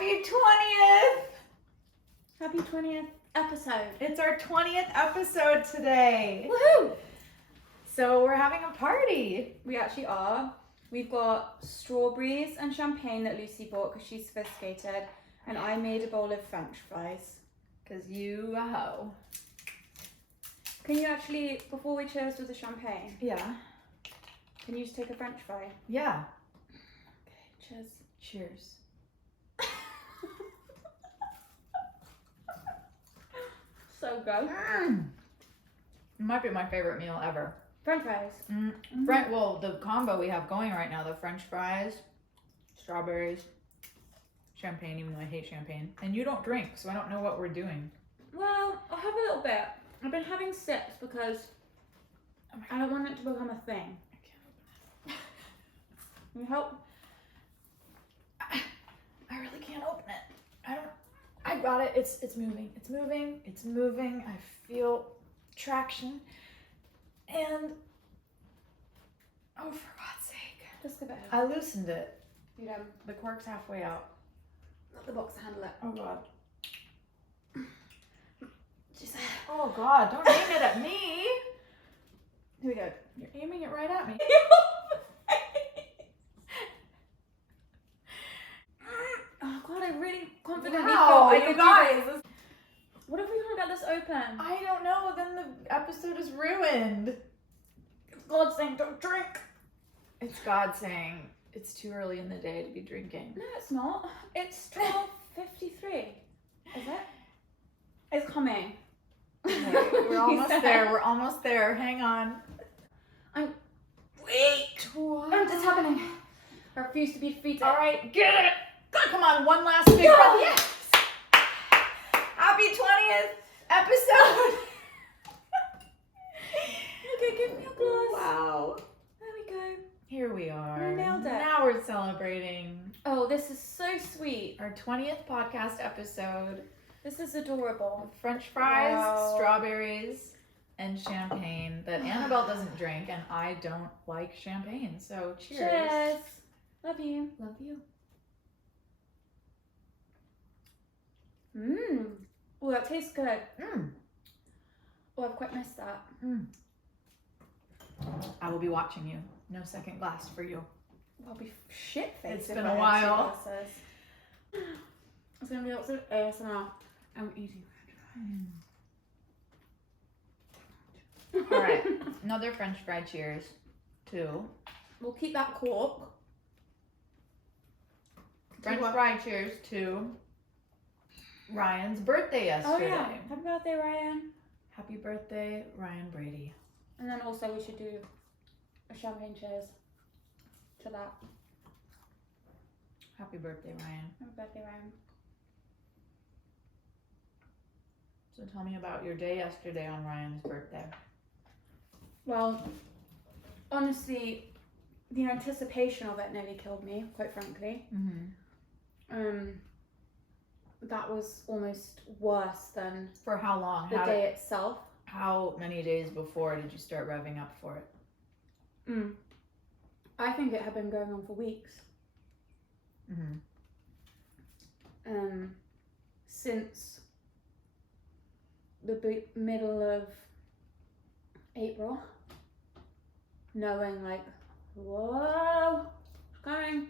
Happy 20th! Happy 20th episode. It's our 20th episode today. Woohoo! So we're having a party. We actually are. We've got strawberries and champagne that Lucy bought because she's sophisticated. And I made a bowl of French fries. Because you a hoe. Can you actually, before we cheers with the champagne, Yeah. can you just take a French fry? Yeah. Okay, cheers. Cheers. So good. It might be my favorite meal ever. French fries. Well, the combo we have going right now, the French fries, strawberries, champagne, even though I hate champagne. And you don't drink, so I don't know what we're doing. Well, I'll have a little bit. I've been having sips because I don't want it to become a thing. I can't open it. Can you help? I really can't open it. I got it. It's moving. It's moving. It's moving. I feel traction. And oh, for God's sake. Just give it I loosened it. You know, The cork's halfway out. not the box to handle it. Oh God. Just, Oh God, don't aim it at me. here we go. You're aiming it right at me. Oh God, I really confidently Wow, thought I you could guys. do this. What if we can't get this open? I don't know, then the episode is ruined. God's saying don't drink. It's God saying it's too early in the day to be drinking. No, it's not. It's 12:53. Is it? It's coming. Okay, we're almost there. We're almost there. Hang on. Wait. What? It's happening. I refuse to be defeated. All right, get it. Come on, one last big breath. Yes. Happy 20th episode. Okay, give me a glass. Wow. There we go. Here we are. We nailed it. Now we're celebrating Oh, this is so sweet. our 20th podcast episode. This is adorable. French fries, Wow. strawberries, and champagne that Annabelle doesn't drink, and I don't like champagne. So cheers. Cheers. Love you. Love you. Mmm. Oh, that tastes good. Mm. Oh, I've quite missed that. Mm. I will be watching you. No second glass for you. I'll be shit faced. It's been a while. It's gonna be lots of ASMR. I'm eating French fries. All right, another French fry cheers. 2. We'll keep that cork. French what? fry cheers to Ryan's birthday yesterday. Oh yeah. Happy birthday, Ryan. Happy birthday, Ryan Brady. And then also we should do a champagne cheers to that. Happy birthday, Ryan. Happy birthday, Ryan. So tell me about your day yesterday on Ryan's birthday. Well, honestly, the anticipation of it nearly killed me, quite frankly. Mm-hmm. That was almost worse than For how long? the day itself. How many days before did you start revving up for it? I think it had been going on for weeks. Mm-hmm. Since the middle of April, knowing like, whoa, it's coming.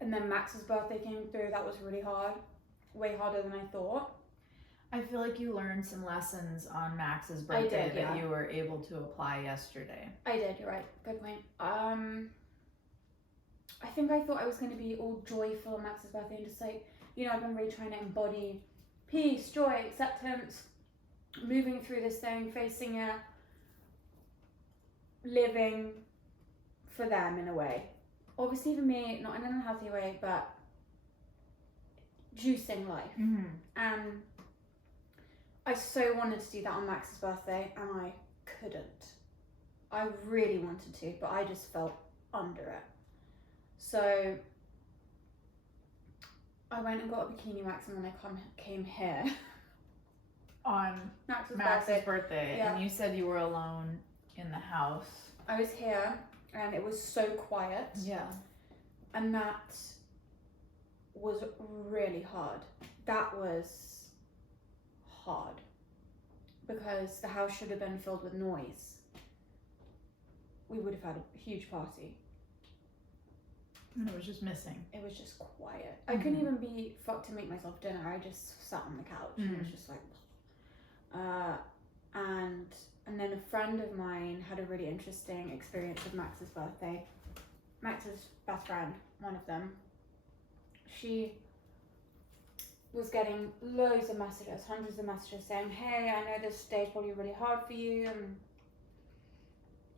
And then Max's birthday came through. That was really hard, way harder than I thought. I feel like you learned some lessons on Max's birthday did, yeah. that you were able to apply yesterday. I did, you're right. Good point. I think I thought I was going to be all joyful on Max's birthday and just like, you know, I've been really trying to embody peace, joy, acceptance, moving through this thing, facing it, living for them in a way. Obviously for me, not in an unhealthy way, but juicing life. Mm-hmm. And I so wanted to do that on Max's birthday and I couldn't. I really wanted to, but I just felt under it. So I went and got a bikini wax and then I came here. On Max's birthday. Yeah. And you said you were alone in the house. I was here and it was so quiet. Yeah. And that was really hard. That was hard. Because the house should have been filled with noise. We would have had a huge party. And it was just missing. It was just quiet. I couldn't even be fucked to make myself dinner. I just sat on the couch and it was just like, and then a friend of mine had a really interesting experience with Max's birthday. Max's best friend, one of them, she was getting loads of messages, hundreds of messages saying, hey, I know this day's probably really hard for you.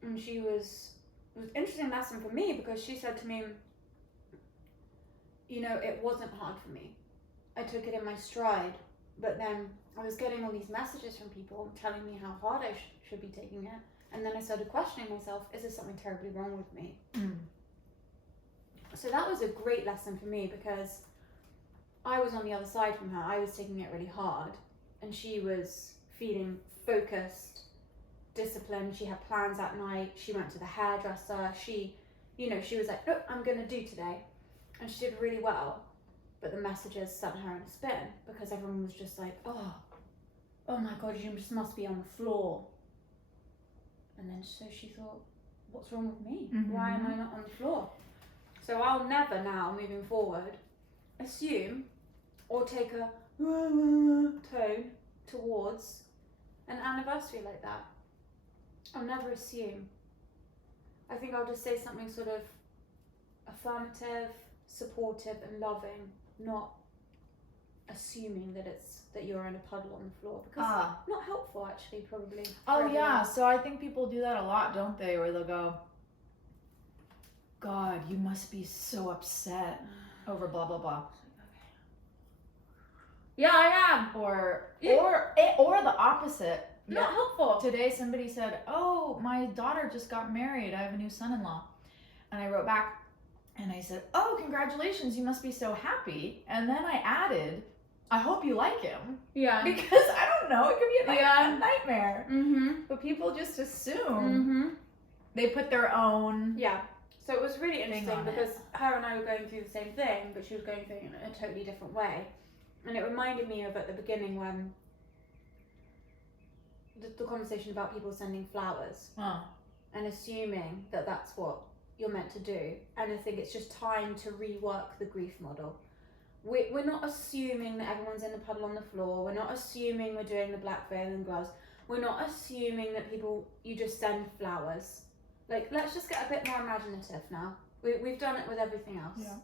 And it was an interesting lesson for me because she said to me, you know, it wasn't hard for me. I took it in my stride, but then I was getting all these messages from people telling me how hard I should be taking it. And then I started questioning myself, is there something terribly wrong with me? So that was a great lesson for me because I was on the other side from her. I was taking it really hard and she was feeling focused, disciplined. She had plans at night. She went to the hairdresser. She was like, look, I'm going to do today. And she did really well. But the messages sent her in a spin because everyone was just like, oh my God, you just must be on the floor. And then so she thought, what's wrong with me? Why am I not on the floor? So I'll never now, moving forward, assume or take a tone towards an anniversary like that. I'll never assume. I think I'll just say something sort of affirmative, supportive and loving, not assuming that you're in a puddle on the floor because not helpful actually probably. Oh yeah, so I think people do that a lot, don't they? Where they'll go, God, you must be so upset over blah blah blah. Yeah, I am. Or the opposite. Not helpful. Today somebody said, oh, my daughter just got married. I have a new son-in-law. And I wrote back and I said, oh, congratulations. You must be so happy. And then I added, I hope you like him. Yeah. Because I don't know. It could be a nightmare. But people just assume they put their own. Yeah. So it was really thing interesting on because it. her and I were going through the same thing, but she was going through it in a totally different way. And it reminded me of at the beginning when the conversation about people sending flowers and assuming that that's what you're meant to do. And I think it's just time to rework the grief model. We're not assuming that everyone's in a puddle on the floor. We're not assuming we're doing the black veil and gloves. We're not assuming that you just send flowers. Like, let's just get a bit more imaginative now. We've done it with everything else. Yeah.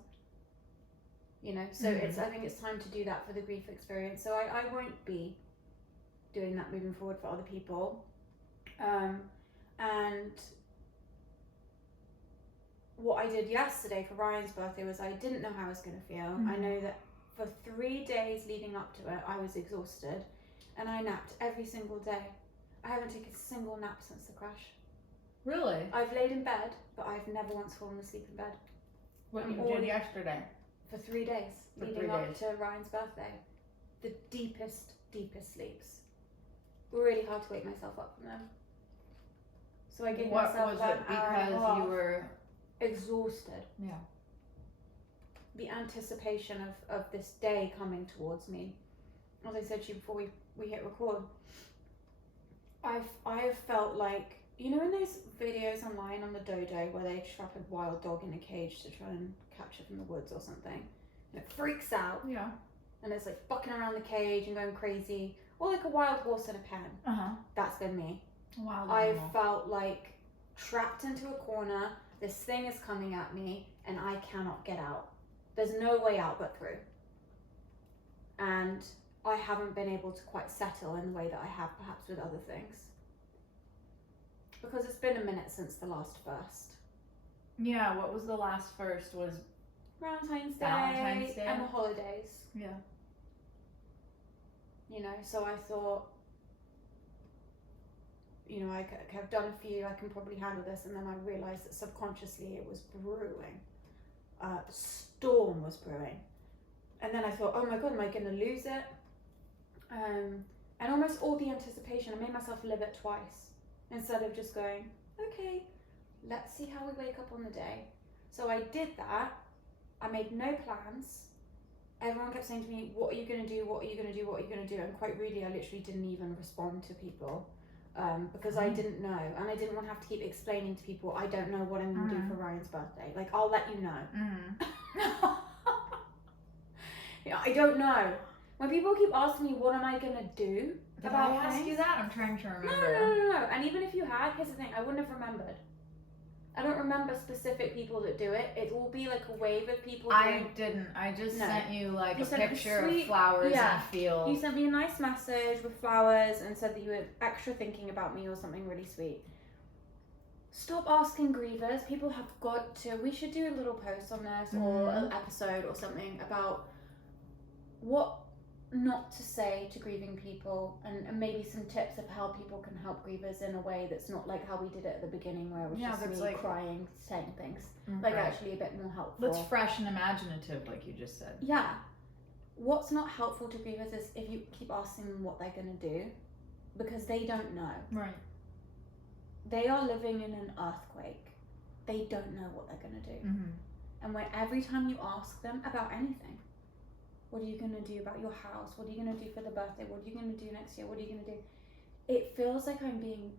You know, so I think it's time to do that for the grief experience. So I won't be doing that moving forward for other people. And what I did yesterday for Ryan's birthday was I didn't know how I was going to feel. I know that for 3 days leading up to it, I was exhausted and I napped every single day. I haven't taken a single nap since the crash. Really? I've laid in bed, but I've never once fallen asleep in bed. What you did yesterday? For 3 days, For leading 3 up days. to Ryan's birthday. The deepest sleeps. Really hard to wake myself up from them. So I gave What myself was about it? an hour and a Because half. you were Exhausted. Yeah. The anticipation of this day coming towards me. As I said to you before we hit record, I've felt like, you know in those videos online on the dodo where they trap a wild dog in a cage to try and capture from the woods or something, and it freaks out Yeah. and it's like bucking around the cage and going crazy, or like a wild horse in a pen. That's been me. Wild I animal. felt like trapped into a corner. This thing is coming at me and I cannot get out. There's no way out but through. And I haven't been able to quite settle in the way that I have perhaps with other things. Because it's been a minute since the last first. Yeah, what was the last first? Was Valentine's Valentine's Day. and the holidays. Yeah. You know, so I thought, you know, I've done a few, I can probably handle this, and then I realised that subconsciously it was brewing. Storm was brewing. And then I thought, oh my God, am I going to lose it? And almost all the anticipation, I made myself live it twice. Instead of just going, okay, let's see how we wake up on the day. So I did that, I made no plans. Everyone kept saying to me, what are you going to do? What are you going to do? What are you going to do? And quite rudely, I literally didn't even respond to people because I didn't know. And I didn't want to have to keep explaining to people, I don't know what I'm going to do for Ryan's birthday. Like, I'll let you know. I don't know. When people keep asking me, what am I going to do Did about I ask things? you that? I'm trying to remember. No. And even if you had, here's the thing, I wouldn't have remembered. I don't remember specific people that do it. It will be like a wave of people I didn't. I just sent you like You a sent a picture sweet- of flowers in yeah. a field. You sent me a nice message with flowers and said that you were extra thinking about me or something really sweet. Stop asking grievers. People have got to. We should do a little post on this or an episode or something about what not to say to grieving people and maybe some tips of how people can help grievers in a way that's not like how we did it at the beginning where it was just me like crying, saying things. Like actually a bit more helpful. That's fresh and imaginative, like you just said. Yeah. What's not helpful to grievers is if you keep asking them what they're going to do because they don't know. Right. They are living in an earthquake. They don't know what they're going to do. And when every time you ask them about anything, what are you going to do about your house? What are you going to do for the birthday? What are you going to do next year? What are you going to do? It feels like I'm being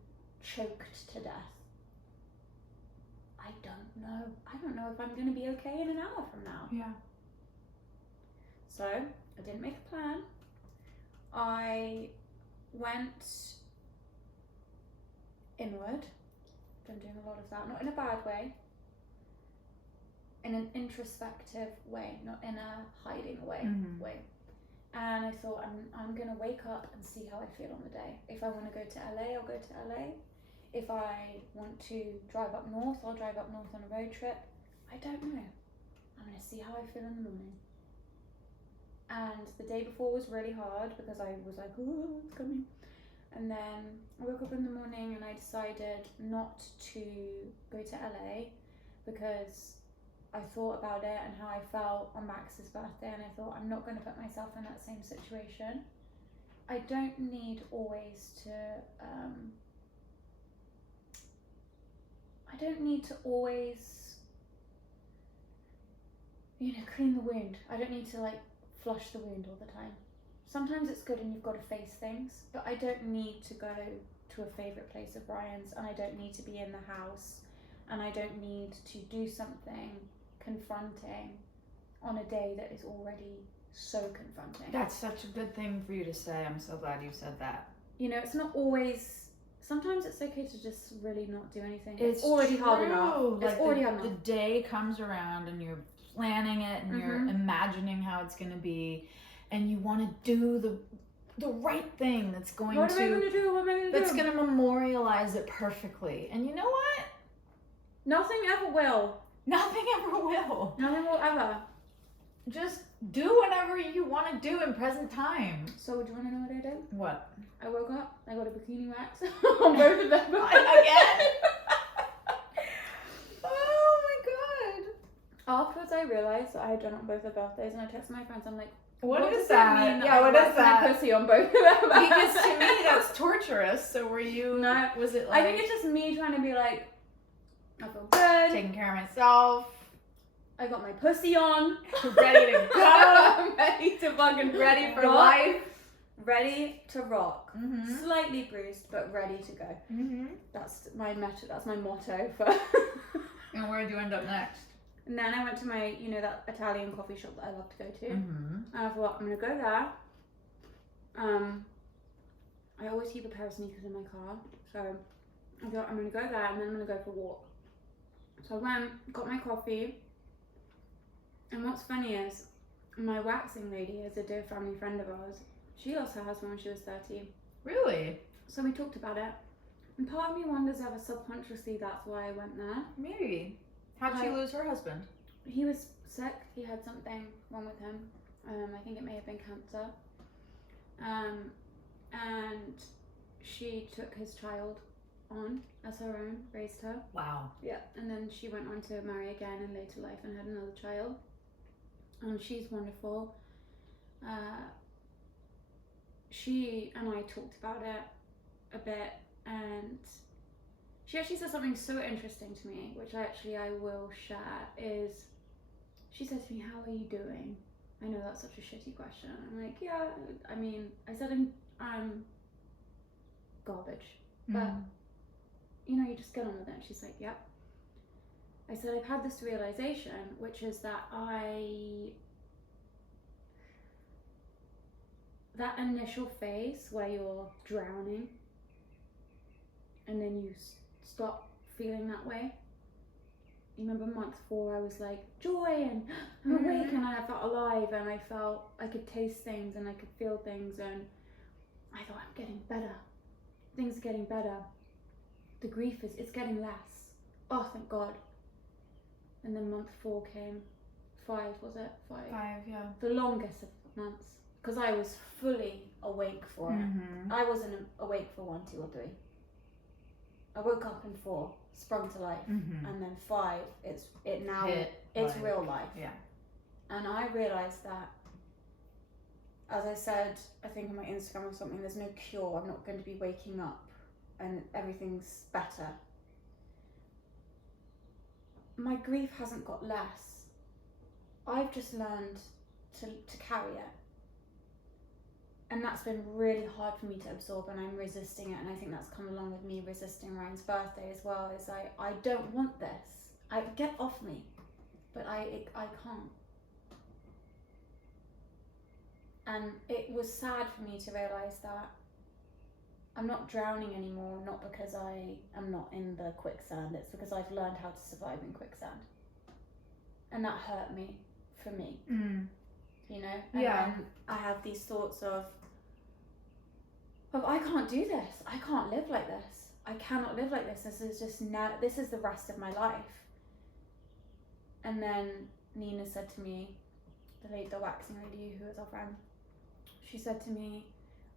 choked to death. I don't know. I don't know if I'm going to be okay in an hour from now. Yeah. So, I didn't make a plan. I went inward. Been doing a lot of that. Not in a bad way. In an introspective way, not in a hiding way. And I thought, I'm going to wake up and see how I feel on the day. If I want to go to LA, I'll go to LA. If I want to drive up north, I'll drive up north on a road trip. I don't know. I'm going to see how I feel in the morning. And the day before was really hard because I was like, oh, it's coming. And then I woke up in the morning and I decided not to go to LA because I thought about it and how I felt on Max's birthday, and I thought, I'm not going to put myself in that same situation. I don't need always to, clean the wound. I don't need to like flush the wound all the time. Sometimes it's good and you've got to face things, but I don't need to go to a favourite place of Ryan's, and I don't need to be in the house, and I don't need to do something confronting on a day that is already so confronting. That's such a good thing for you to say. I'm so glad you said that. You know, it's not always. Sometimes it's okay to just really not do anything. It's already true. hard enough. Like It's already hard enough. The day comes around and you're planning it and you're imagining how it's going to be, and you want to do the right thing that's going What am I going to do? What am I going to do? That's going to memorialize it perfectly. And you know what? Nothing ever will. Nothing ever will. Nothing will ever. Just do whatever you want to do in present time. So do you want to know what I did? What? I woke up, I got a bikini wax on both of them. Again? Oh my god. Afterwards I realised that I had done it on both their birthdays, and I texted my friends, I'm like, What does is that that? mean Yeah, I what is waxed my that? pussy on both of them? Because to me that's torturous. So were you? No. Was it like I think it's just me trying to be like, I feel good. taking care of myself, I got my pussy on. ready to go, I'm ready to fucking ready for rock. life, Ready to rock. Mm-hmm. Slightly bruised, but ready to go. Mm-hmm. That's my motto for. And where did you end up next? And then I went to my, that Italian coffee shop that I love to go to. Mm-hmm. And I thought, I'm gonna go there. I always keep a pair of sneakers in my car, so I thought I'm gonna go there and then I'm gonna go for a walk. So I went, got my coffee, and what's funny is my waxing lady is a dear family friend of ours. She lost her husband when she was 30. Really? So we talked about it. And part of me wonders ever subconsciously that's why I went there. Maybe. How'd she lose her husband? He was sick. He had something wrong with him. I think it may have been cancer. And she took his child on as her own, raised her. Wow. Yeah. And then she went on to marry again in later life and had another child. And she's wonderful. She and I talked about it a bit, and she actually said something so interesting to me, which I will share, is she said to me, "How are you doing?" I know that's such a shitty question. I'm like, yeah, I mean, I said I'm garbage, but you know, you just get on with it. And she's like, yep. I said, I've had this realization, which is that that initial phase where you're drowning and then you stop feeling that way. You remember month 4, I was like, joy, and I'm awake, and I felt alive, and I felt I could taste things and I could feel things, and I thought, I'm getting better. Things are getting better. The grief it's getting less. Oh, thank God. And then month 4 came. 5, was it? 5? 5, yeah. The longest of months. Because I was fully awake for it. I wasn't awake for 1, 2, or 3. I woke up in 4, sprung to life, and then 5, it's real life. Yeah. And I realised that, as I said, I think on my Instagram or something, there's no cure. I'm not going to be waking up and everything's better. My grief hasn't got less. I've just learned to carry it. And that's been really hard for me to absorb, and I'm resisting it, and I think that's come along with me resisting Ryan's birthday as well, is I don't want this. Get off me. But I can't. And it was sad for me to realise that I'm not drowning anymore, not because I am not in the quicksand, it's because I've learned how to survive in quicksand. And that hurt me, for me. You know? And then I have these thoughts of I can't do this. I can't live like this. I cannot live like this. This is just this is the rest of my life. And then Nina said to me, the waxing lady who is our friend, she said to me,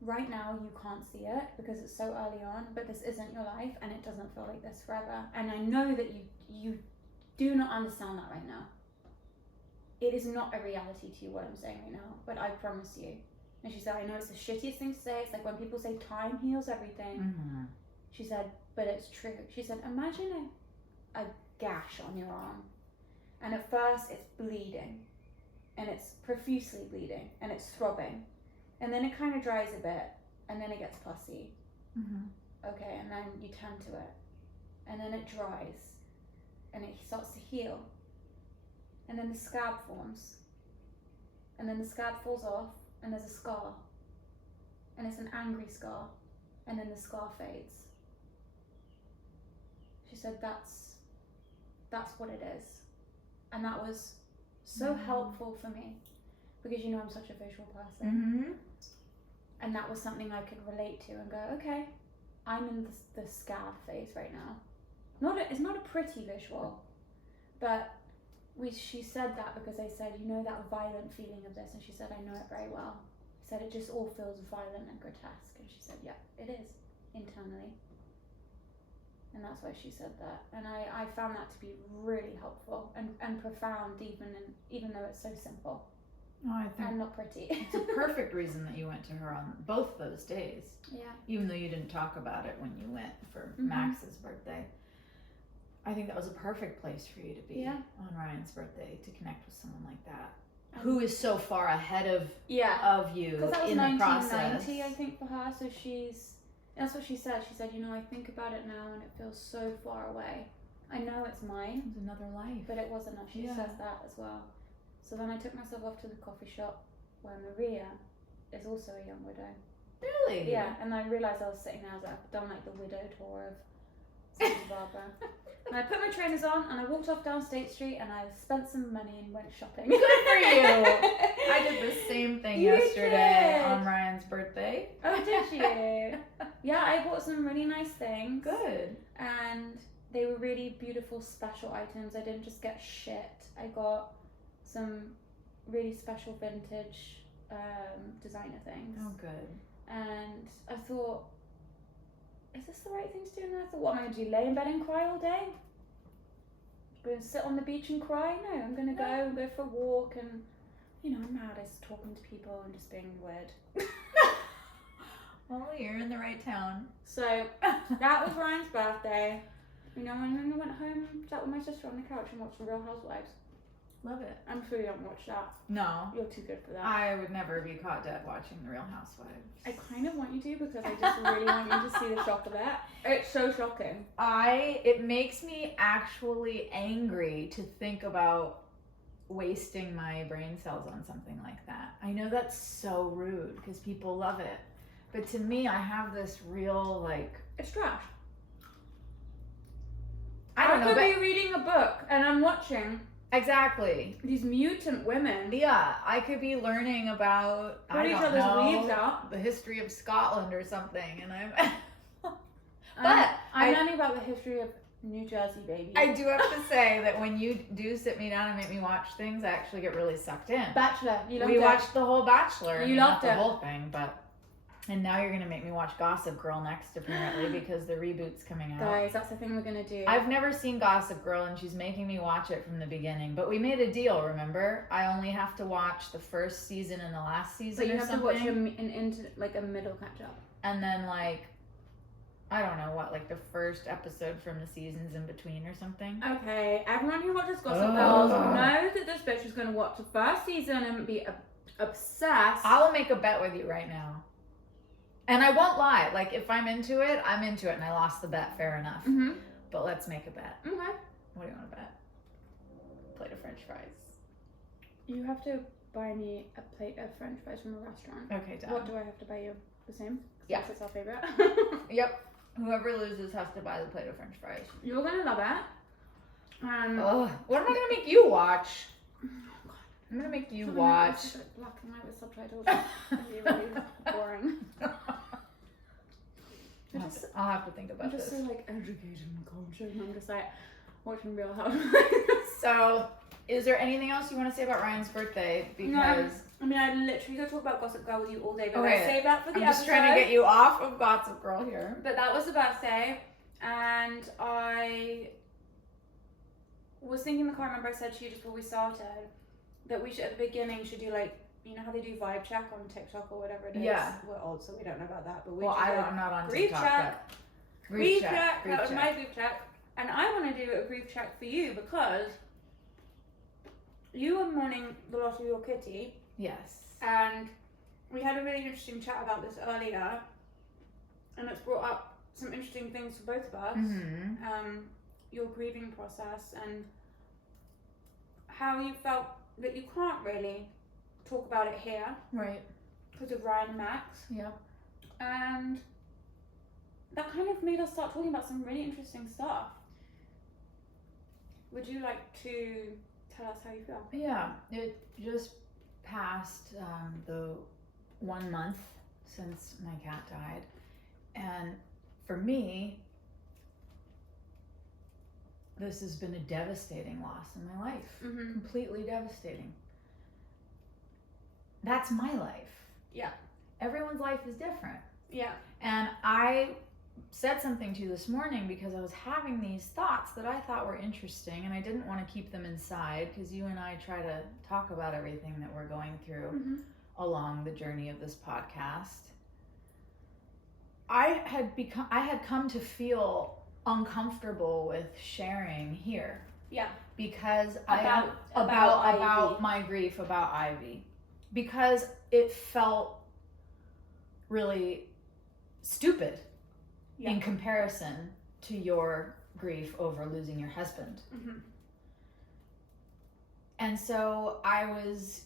right now you can't see it because it's so early on, but this isn't your life and it doesn't feel like this forever. And I know that you do not understand that right now. It is not a reality to you what I'm saying right now, but I promise you. And she said, I know it's the shittiest thing to say. It's like when people say time heals everything. She said, but it's true. She said, imagine a gash on your arm. And at first it's bleeding. And it's profusely bleeding. And it's throbbing. And then it kind of dries a bit. And then it gets pussy. Okay, and then you turn to it. And then it dries. And it starts to heal. And then the scab forms. And then the scab falls off. And there's a scar. And it's an angry scar. And then the scar fades. She said that's what it is. And that was so helpful for me. Because you know I'm such a visual person. And that was something I could relate to and go, okay, I'm in the scab phase right now. It's not a pretty visual. But she said that because I said, you know that violent feeling of this? And she said, I know it very well. I said, it just all feels violent and grotesque. And she said, yeah, it is, internally. And that's why she said that. And I found that to be really helpful and profound, even though it's so simple. Oh, I think and not pretty. it's a perfect reason that you went to her on both those days. Yeah. Even though you didn't talk about it when you went for Max's birthday. I think that was a perfect place for you to be on Ryan's birthday, to connect with someone like that, who is so far ahead of you because that was in the process. 1990, I think, for her. So that's what she said. She said, you know, I think about it now and it feels so far away. I know it's mine. It was another life. But it wasn't. She says that as well. So then I took myself off to the coffee shop where Maria is also a young widow. Really? Yeah, and I realised I was sitting there, I've done like the widow tour of Santa Barbara. And I put my trainers on and I walked off down State Street and I spent some money and went shopping. Good for you. I did the same thing yesterday on Ryan's birthday. Oh, did you? Yeah, I bought some really nice things. Good. And they were really beautiful special items. I didn't just get shit. I got some really special vintage designer things. Oh, good. And I thought, is this the right thing to do? And I thought, what am I going to do? Lay in bed and cry all day? Go and sit on the beach and cry? No, I'm going to go and go for a walk. And, you know, I'm mad as talking to people and just being weird. Well, you're in the right town. So, that was Ryan's birthday. You know, and then I went home, sat with my sister on the couch and watched some Real Housewives. Love it. I'm sure you don't watch that. No. You're too good for that. I would never be caught dead watching The Real Housewives. I kind of want you to because I just really want you to see the shock of it. It's so shocking. It makes me actually angry to think about wasting my brain cells on something like that. I know that's so rude because people love it. But to me, I have this real, like... It's trash. I don't know, could but... be reading a book and I'm watching... Exactly. These mutant women. Yeah, I could be learning about, Put each other's weaves out. The history of Scotland or something, and I'm... I'm learning about the history of New Jersey, baby. I do have to say that when you do sit me down and make me watch things, I actually get really sucked in. Bachelor, you loved it. We watched the whole Bachelor. You loved not the it. whole thing, but... And now you're going to make me watch Gossip Girl next, apparently, because the reboot's coming out. Guys, that's the thing we're going to do. I've never seen Gossip Girl, and she's making me watch it from the beginning. But we made a deal, remember? I only have to watch the first season and the last season But you or have something. to watch a middle catch-up. And then, like, I don't know what, like the first episode from the seasons in between or something. Okay, everyone who watches Gossip Girls knows that this bitch is going to watch the first season and be obsessed. I'll make a bet with you right now. And I won't lie. Like, if I'm into it, I'm into it. And I lost the bet, fair enough. Mm-hmm. But let's make a bet. Okay. What do you want to bet? Plate of French fries. You have to buy me a plate of French fries from a restaurant. Okay, done. What do I have to buy you? The same? Yeah. It's our favorite. Yep. Whoever loses has to buy the plate of French fries. You're going to love it. What am I going to make you watch? I'm going to make you watch. It's like black and white with subtitles. It's really boring. I'll have to think about I'm just this. so like educated and cultured, and I'm just like watching Real Housewives. So, is there anything else you want to say about Ryan's birthday? Because No, I mean, I literally could talk about Gossip Girl with you all day, but Okay. let's save that for the I'm episode. just trying to get you off of Gossip Girl here. But that was the birthday, and I was thinking in the car. Remember, I said to you just before we started that we should at the beginning should do like, you know how they do vibe check on TikTok or whatever it is. Yeah. We're old, so we don't know about that. But we Well, should do I'm not on grief TikTok check. yet. Grief check. That was my grief check, and I want to do a grief check for you because you were mourning the loss of your kitty. Yes. And we had a really interesting chat about this earlier, and it's brought up some interesting things for both of us. Mm-hmm. Your grieving process and how you felt that you can't really talk about it here Right. because of Ryan and Max. Yep. And that kind of made us start talking about some really interesting stuff. Would you like to tell us how you feel? Yeah. It just passed the 1 month since my cat died. And for me, this has been a devastating loss in my life. Mm-hmm. Completely devastating. That's my life. Yeah. Everyone's life is different. Yeah. And I said something to you this morning because I was having these thoughts that I thought were interesting, and I didn't want to keep them inside because you and I try to talk about everything that we're going through Mm-hmm. along the journey of this podcast. I had come to feel uncomfortable with sharing here. Yeah. Because About about Ivy. my grief about Ivy, because it felt really stupid in comparison to your grief over losing your husband. Mm-hmm. And so I was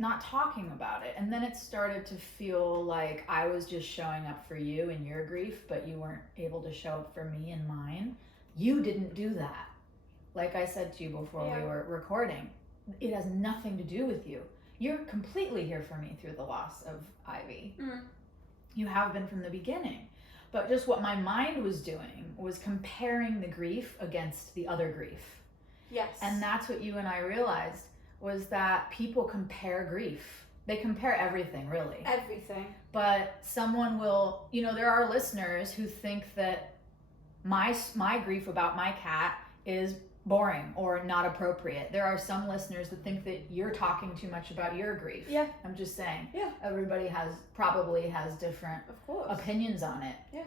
not talking about it, and then it started to feel like I was just showing up for you in your grief, but you weren't able to show up for me in mine. You didn't do that. Like I said to you before we were recording, it has nothing to do with you. You're completely here for me through the loss of Ivy. Mm. You have been from the beginning. But just what my mind was doing was comparing the grief against the other grief. Yes. And that's what you and I realized, was that people compare grief. They compare everything, really. Everything. But someone will, there are listeners who think that my grief about my cat is boring or not appropriate. There are some listeners that think that you're talking too much about your grief. Yeah. I'm just saying. Yeah. Everybody probably has different Of course. opinions on it. Yeah.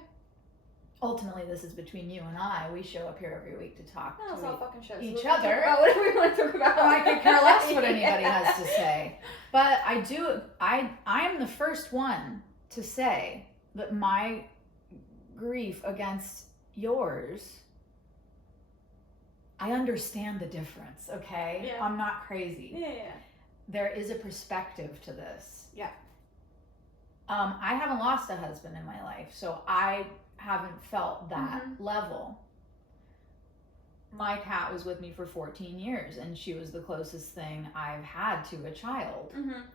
ultimately this is between you and I. We show up here every week to talk No, it's to our fucking show. each So we'll other. talk about whatever we want to talk about. I could care less what anybody Yeah. has to say. But I am the first one to say that my grief against yours, I understand the difference, okay? Yeah. I'm not crazy. Yeah. There is a perspective to this. Yeah. I haven't lost a husband in my life, so I haven't felt that level. My cat was with me for 14 years, and she was the closest thing I've had to a child,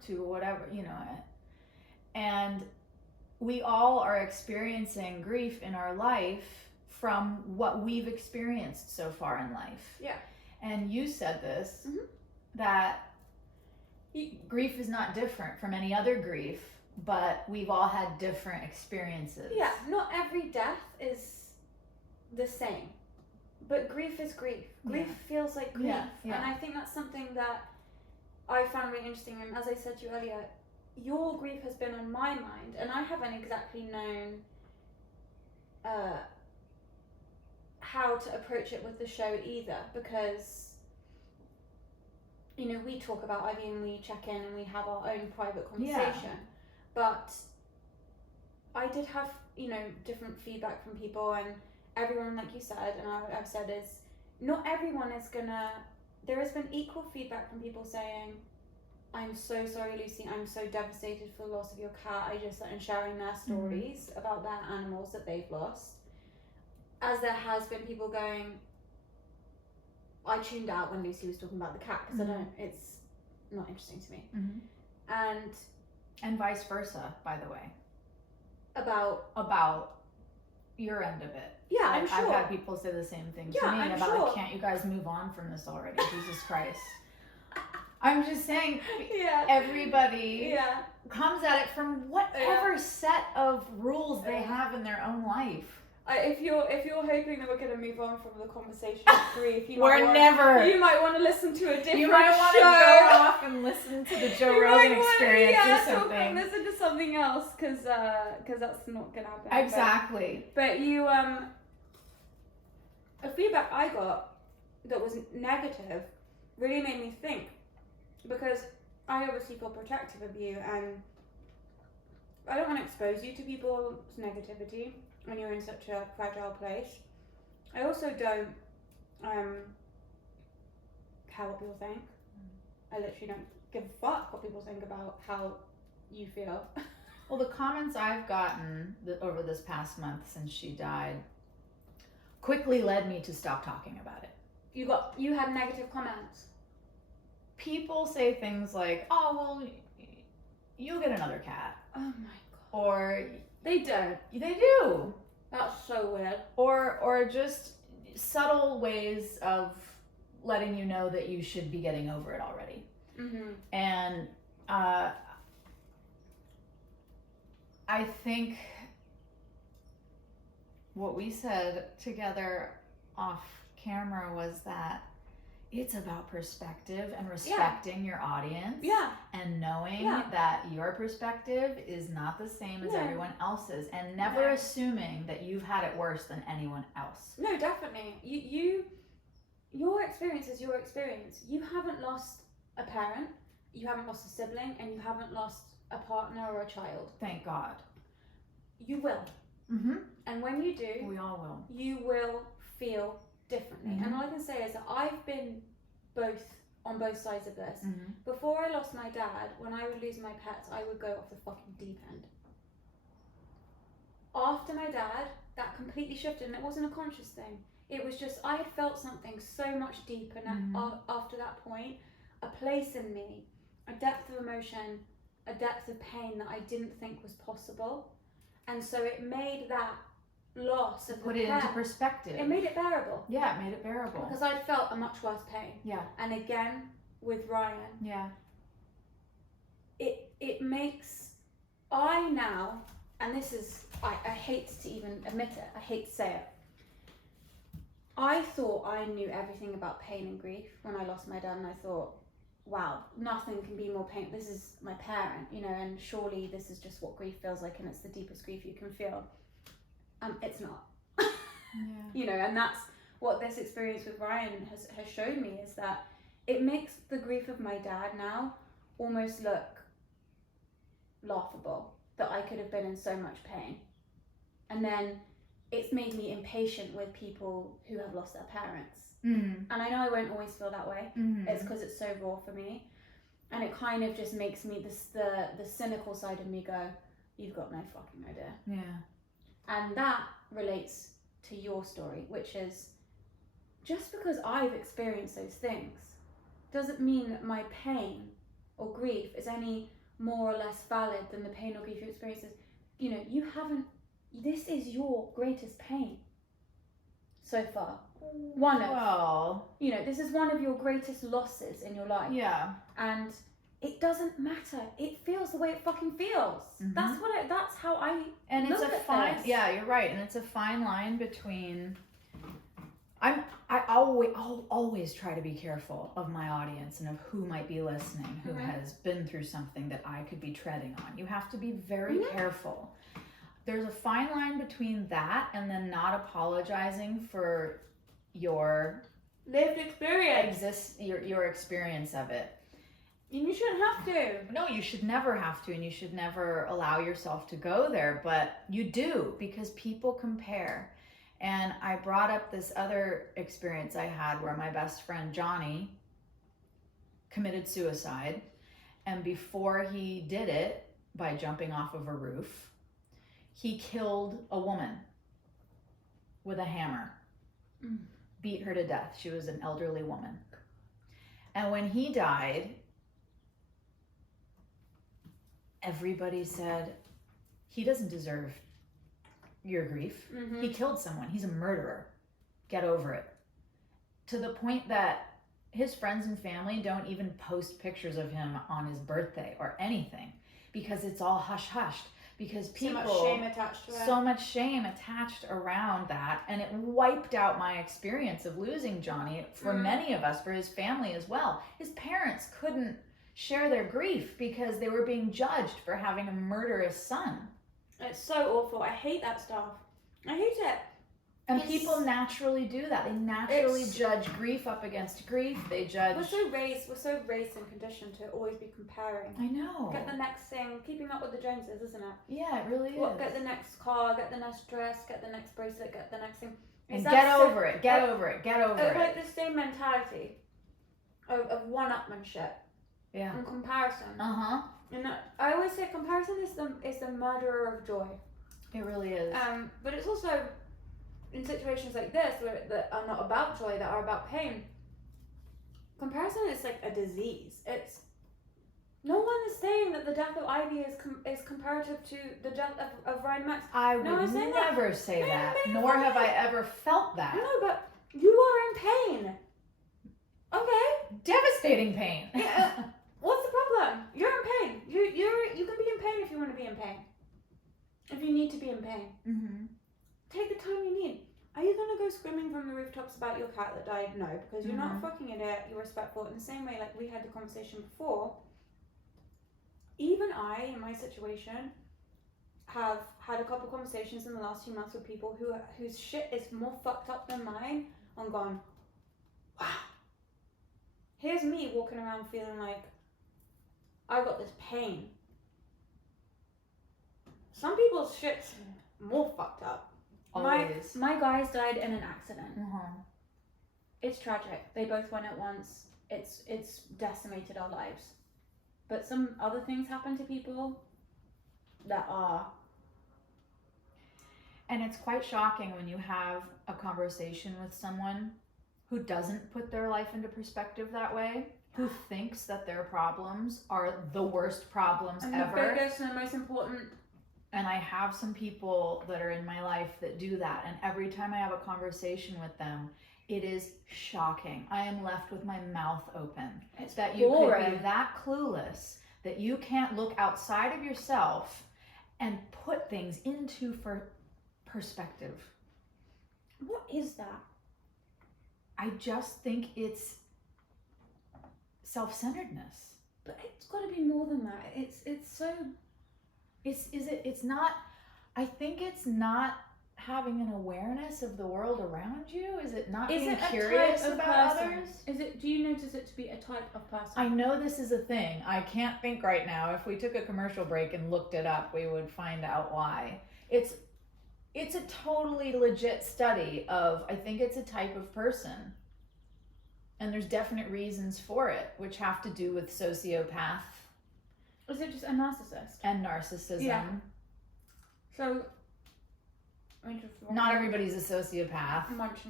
to whatever, you know. And we all are experiencing grief in our life from what we've experienced so far in life. Yeah. And you said this, that grief is not different from any other grief, but we've all had different experiences. Yeah, not every death is the same, but grief is grief. Grief feels like grief. And I think that's something that I found really interesting. And as I said to you earlier, your grief has been on my mind, and I haven't exactly known how to approach it with the show either, because, you know, we talk about Ivy and we check in and we have our own private conversation, but I did have, you know, different feedback from people, and everyone, like you said, and I've said, is not everyone is gonna, there has been equal feedback from people saying, I'm so sorry, Lucy, I'm so devastated for the loss of your cat, and sharing their stories about their animals that they've lost, as there has been people going, I tuned out when Lucy was talking about the cat, because it's not interesting to me. And vice versa, by the way. About your end of it. Yeah, I'm sure. I've had people say the same thing to me about, like, can't you guys move on from this already? Jesus Christ. I'm just saying, everybody comes at it from whatever set of rules they have in their own life. If you're hoping that we're going to move on from the conversation of grief, you might want to listen to a different show. You might want to go off and listen to the Joe Rogan Experience or something. Listen to something else, because that's not going to happen. Exactly. But you, a feedback I got that was negative really made me think, because I obviously feel protective of you, and I don't want to expose you to people's negativity when you're in such a fragile place. I also don't care what people think. I literally don't give a fuck what people think about how you feel. Well, the comments I've gotten over this past month since she died quickly led me to stop talking about it. You had negative comments. People say things like, oh, well, you'll get another cat. Oh my god. Or they don't. They do. That's so weird. Or just subtle ways of letting you know that you should be getting over it already. And I think what we said together off camera was that it's about perspective and respecting your audience. And knowing that your perspective is not the same as everyone else's, and never assuming that you've had it worse than anyone else. No, definitely. Your experience is your experience. You haven't lost a parent, you haven't lost a sibling, and you haven't lost a partner or a child. Thank God. You will. And when you do, we all will. You will feel differently. And all I can say is that I've been on both sides of this. Before I lost my dad, when I would lose my pets, I would go off the fucking deep end. After my dad, that completely shifted, and it wasn't a conscious thing. It was just, I had felt something so much deeper after that point, a place in me, a depth of emotion, a depth of pain that I didn't think was possible. And so it made that loss of put it into perspective. It made it bearable. Yeah, it made it bearable. Because I'd felt a much worse pain. Yeah. And again, with Ryan. Yeah. It makes, I now, and this is, I hate to even admit it, I hate to say it. I thought I knew everything about pain and grief when I lost my dad, and I thought, wow, nothing can be more pain. This is my parent, you know, and surely this is just what grief feels like, and it's the deepest grief you can feel. It's not. You know, and that's what this experience with Ryan has shown me, is that it makes the grief of my dad now almost look laughable, that I could have been in so much pain. And then it's made me impatient with people who have lost their parents. And I know I won't always feel that way. It's because it's so raw for me. And it kind of just makes me the cynical side of me go, you've got no fucking idea. Yeah. And that relates to your story, which is, just because I've experienced those things doesn't mean that my pain or grief is any more or less valid than the pain or grief you experience. You know, you haven't, this is your greatest pain so far. You know, this is one of your greatest losses in your life. Yeah. And it doesn't matter. It feels the way it fucking feels. That's how I And look it's a at fine, this. yeah, you're right. And it's a fine line between, I'll always try to be careful of my audience and of who might be listening, who has been through something that I could be treading on. You have to be very careful. There's a fine line between that and then not apologizing for your lived experience. Your experience of it. And you shouldn't have to. No, you should never have to, and you should never allow yourself to go there, but you do, because people compare. And I brought up this other experience I had where my best friend Johnny committed suicide, and before he did it, by jumping off of a roof, he killed a woman with a hammer. Beat her to death. She was an elderly woman. And when he died, everybody said, he doesn't deserve your grief. He killed someone. He's a murderer. Get over it. To the point that his friends and family don't even post pictures of him on his birthday or anything, because it's all hush-hushed. Because people, so much shame attached to it. So much shame attached around that, and it wiped out my experience of losing Johnny for many of us, for his family as well. His parents couldn't share their grief because they were being judged for having a murderous son. It's so awful. I hate that stuff. I hate it. And people naturally do that. They naturally judge grief up against grief. They judge. We're so raised and conditioned to always be comparing. I know. Get the next thing, keeping up with the Joneses, isn't it? Yeah, it really is. Get the next car, get the next dress, get the next bracelet, get the next thing. And get over it. Get over it. Like the same mentality of one-upmanship. Yeah. And comparison. And I always say comparison is the murderer of joy. It really is. But it's also, in situations like this that are not about joy, that are about pain, comparison is like a disease. It's, no one is saying that the death of Ivy is comparative to the death of Ryan Max. I would never say that, nor have I ever felt that. No, but you are in pain. Okay. Devastating pain. What's the problem? You're in pain. You can be in pain if you want to be in pain. If you need to be in pain. Take the time you need. Are you going to go screaming from the rooftops about your cat that died? No, because you're not a fucking idiot. You're respectful. In the same way, like we had the conversation before, even I, in my situation, have had a couple conversations in the last few months with people whose shit is more fucked up than mine, and gone, wow. Here's me walking around feeling like I got this pain. Some people's shit's more fucked up. Always. My guys died in an accident. It's tragic. They both went at once. It's decimated our lives. But some other things happen to people that are. And it's quite shocking when you have a conversation with someone who doesn't put their life into perspective that way, who thinks that their problems are the worst problems ever. The biggest and the most important. And I have some people that are in my life that do that. And every time I have a conversation with them, it is shocking. I am left with my mouth open. It's that you boring. could be that clueless that you can't look outside of yourself and put things into perspective. What is that? I just think it's self-centeredness. But it's got to be more than that. It's so. It's not. I think it's not having an awareness of the world around you? Is it not Is being it a curious type of about person? others? Is it? Do you notice it to be a type of person? I know this is a thing. I can't think right now. If we took a commercial break and looked it up, we would find out why. It's a totally legit study of, I think it's a type of person. And there's definite reasons for it, which have to do with sociopath. Is it just a narcissist? And narcissism. Yeah. So, not everybody's a sociopath,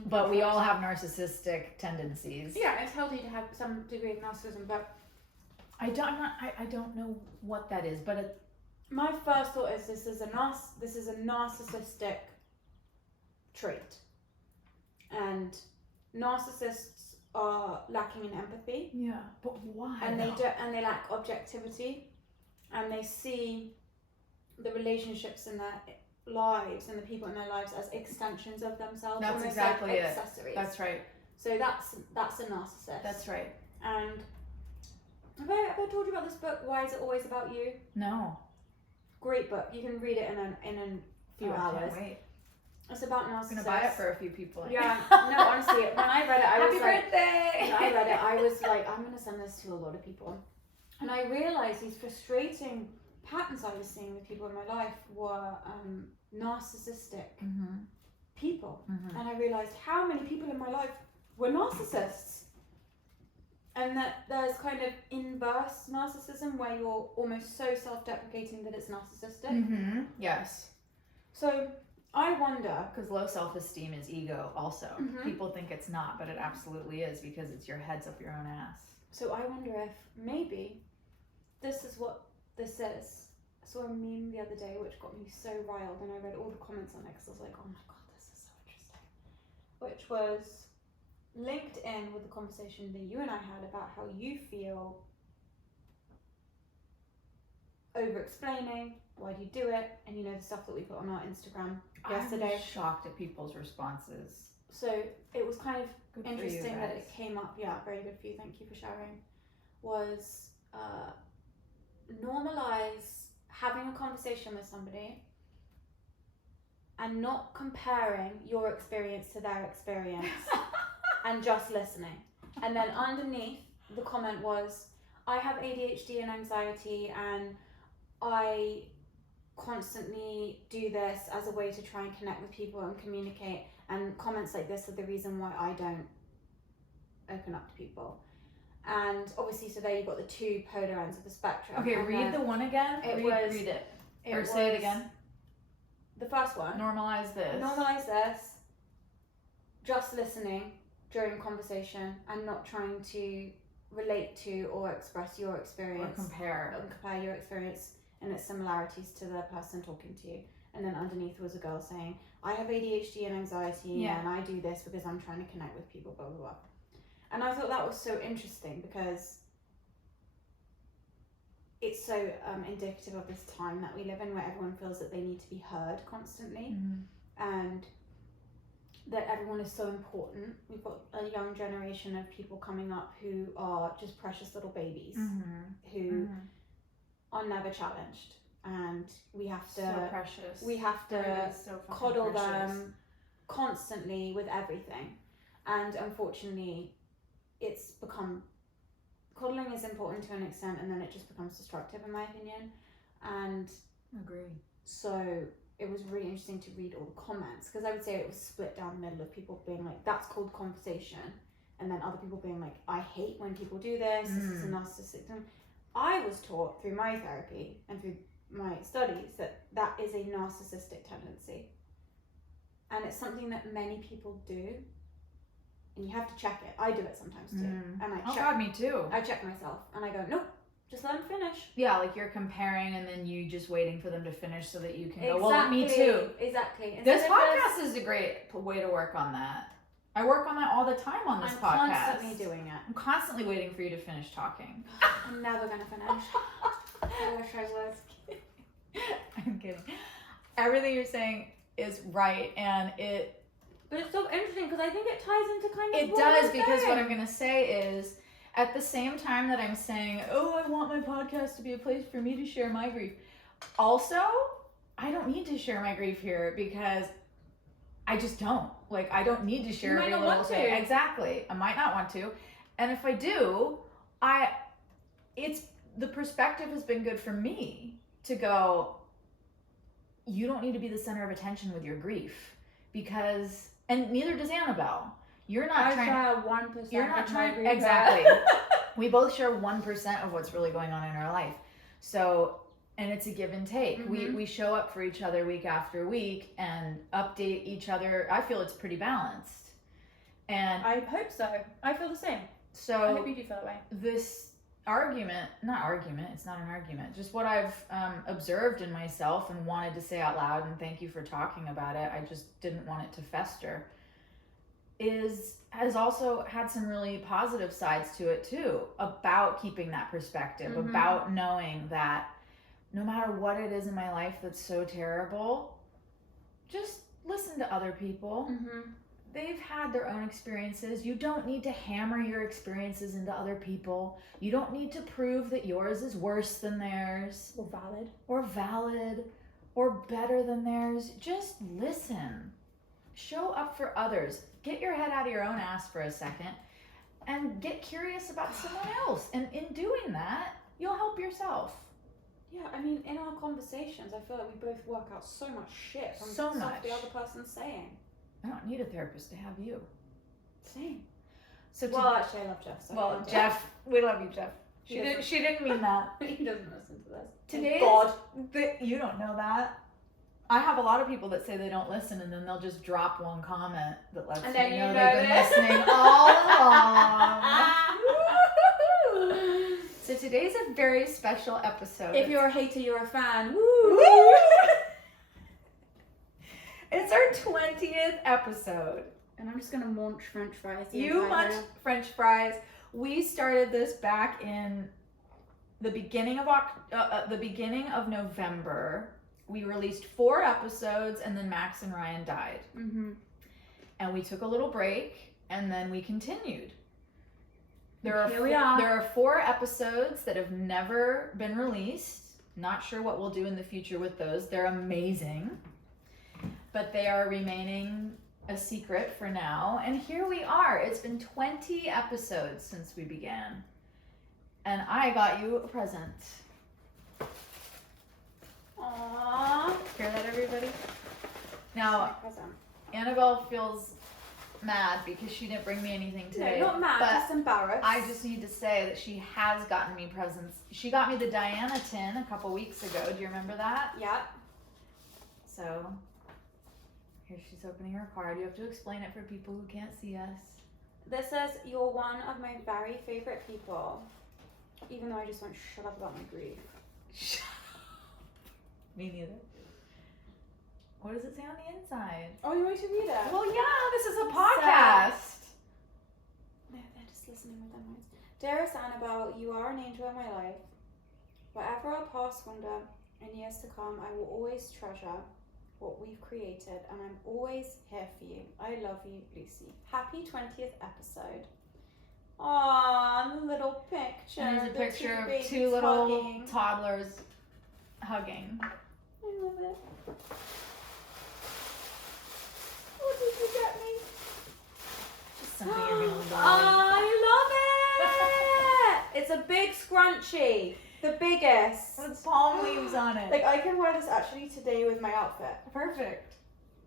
but we all have narcissistic tendencies. Yeah, it's healthy to have some degree of narcissism, but I don't know what that is, but my first thought is this is a narcissistic trait, and narcissists are lacking in empathy. Yeah, but why? And they lack objectivity, and they see the relationships in their lives and the people in their lives as extensions of themselves. That's almost exactly like it. accessories. That's right. So that's a narcissist. That's right. And have I told you about this book? Why Is It Always About You? No. Great book. You can read it in a few hours. I can't wait. It's about narcissists. I'm gonna buy it for a few people. Yeah. No, honestly, when I read it, I was Happy like, birthday! when I read it, I was like, I'm gonna send this to a lot of people. And I realized these frustrating patterns I was seeing with people in my life were narcissistic people. And I realized how many people in my life were narcissists. And that there's kind of inverse narcissism where you're almost so self-deprecating that it's narcissistic. Yes. So I wonder, because low self-esteem is ego also. People think it's not, but it absolutely is, because it's your head's up your own ass. so I wonder if maybe this is what this is. I saw a meme the other day which got me so riled, and I read all the comments on it because I was like, oh my god, this is so interesting. Which was linked in with the conversation that you and I had about how you feel over-explaining, why do you do it, and you know the stuff that we put on our Instagram yesterday. I was shocked at people's responses. So it was kind of Good for you interesting that guys. it came up. Yeah, very good for you. Thank you for sharing. Was normalize having a conversation with somebody and not comparing your experience to their experience and just listening. And then underneath the comment was, I have ADHD and anxiety, and I constantly do this as a way to try and connect with people and communicate, and comments like this are the reason why I don't open up to people. And obviously, so there you've got the two polar ends of the spectrum. Okay, and read the one again. Read it. Or say it again. The first one. Normalize this. Normalize this. Just listening during conversation and not trying to relate to or express your experience. Or compare. Or compare your experience and its similarities to the person talking to you. And then underneath was a girl saying, I have ADHD and anxiety, and I do this because I'm trying to connect with people, blah, blah, blah. And I thought that was so interesting because it's so indicative of this time that we live in, where everyone feels that they need to be heard constantly, and that everyone is so important. We've got a young generation of people coming up who are just precious little babies who are never challenged, and we have to so precious. We have to so coddle precious. them constantly with everything. And unfortunately, it's become, coddling is important to an extent, and then it just becomes destructive, in my opinion. And agree. so it was really interesting to read all the comments, because I would say it was split down the middle of people being like, that's called conversation, and then other people being like, I hate when people do this, this is a narcissistic thing. I was taught through my therapy and through my studies that that is a narcissistic tendency, and it's something that many people do, and you have to check it. I do it sometimes too, and I check. Oh God, me too. I check myself, and I go, nope, just let them finish. Yeah, like you're comparing, and then you just waiting for them to finish so that you can go, well, me too. Exactly. This podcast is a great way to work on that. I work on that all the time on this podcast. I'm constantly doing it. I'm constantly waiting for you to finish talking. I'm never gonna finish. I wish I was. I'm kidding. Everything you're saying is right, and it. But it's so interesting because I think it ties into kind of. It does, because what I'm gonna say is, at the same time that I'm saying, oh, I want my podcast to be a place for me to share my grief. Also, I don't need to share my grief here, because I just don't. Like, I don't need to share You might every not little want thing. to. Exactly. I might not want to. And if I do, the perspective has been good for me to go, you don't need to be the center of attention with your grief, because, and neither does Annabelle. You're not I trying. share 1%. You're not of my trying. grief. Exactly. We both share 1% of what's really going on in our life. So, and it's a give and take. Mhm. We show up for each other week after week and update each other. I feel it's pretty balanced. And I hope so. I feel the same. I so hope you do feel that way. this not argument, it's not an argument, just what I've observed in myself and wanted to say out loud, and thank you for talking about it, I just didn't want it to fester, has also had some really positive sides to it too, about keeping that perspective, Mhm. about knowing that no matter what it is in my life that's so terrible, just listen to other people. Mm-hmm. They've had their own experiences. You don't need to hammer your experiences into other people. You don't need to prove that yours is worse than theirs, Or valid. or better than theirs. Just listen. Show up for others. Get your head out of your own ass for a second and get curious about someone else. And in doing that, you'll help yourself. Yeah, I mean, in our conversations, I feel like we both work out so much shit from So stuff much. the other person's saying. I don't need a therapist to have you. Same. So Well, actually, I love Jeff. So I well, love Jeff, we love you, Jeff. He doesn't- She didn't mean that. He doesn't listen to this. Today's- God. You don't know that. I have a lot of people that say they don't listen, and then they'll just drop one comment that lets And me then you know know they've been this. listening all along. Woo-hoo! So today's a very special episode. If you're a hater, you're a fan. Woo! Woo! It's our 20th episode. And I'm just gonna munch French fries. the You entire munch French fries. We started this back in the beginning of November. We released 4 episodes, and then Max and Ryan died. Mm-hmm. And we took a little break, and then we continued. Here we are. There are 4 episodes that have never been released. Not sure what we'll do in the future with those. They're amazing, but they are remaining a secret for now. And here we are. It's been 20 episodes since we began, and I got you a present. Aww. Hear that, everybody? My Now, present. Annabelle feels mad because she didn't bring me anything today. No, not mad, but just embarrassed. I just need to say that she has gotten me presents. She got me the Diana tin a couple weeks ago. Do you remember that? Yeah. So, here she's opening her card. You have to explain it for people who can't see us. This says, you're one of my very favorite people. Even though I just won't shut up about my grief. Me neither. What does it say on the inside? Oh, you want me to read it? Well, yeah, this is a Sad. podcast. No, they're just listening with their minds. Dearest Annabelle, you are an angel in my life. Wherever our paths wander in years to come, I will always treasure what we've created, and I'm always here for you. I love you, Lucy. Happy 20th episode. Aww, the little picture. And there's a the picture of babies 2 little hugging. toddlers hugging. I love it. What did you get me? Just something you're gonna love. I love it! It's a big scrunchie. The biggest. With palm leaves on it. Like, I can wear this actually today with my outfit. Perfect.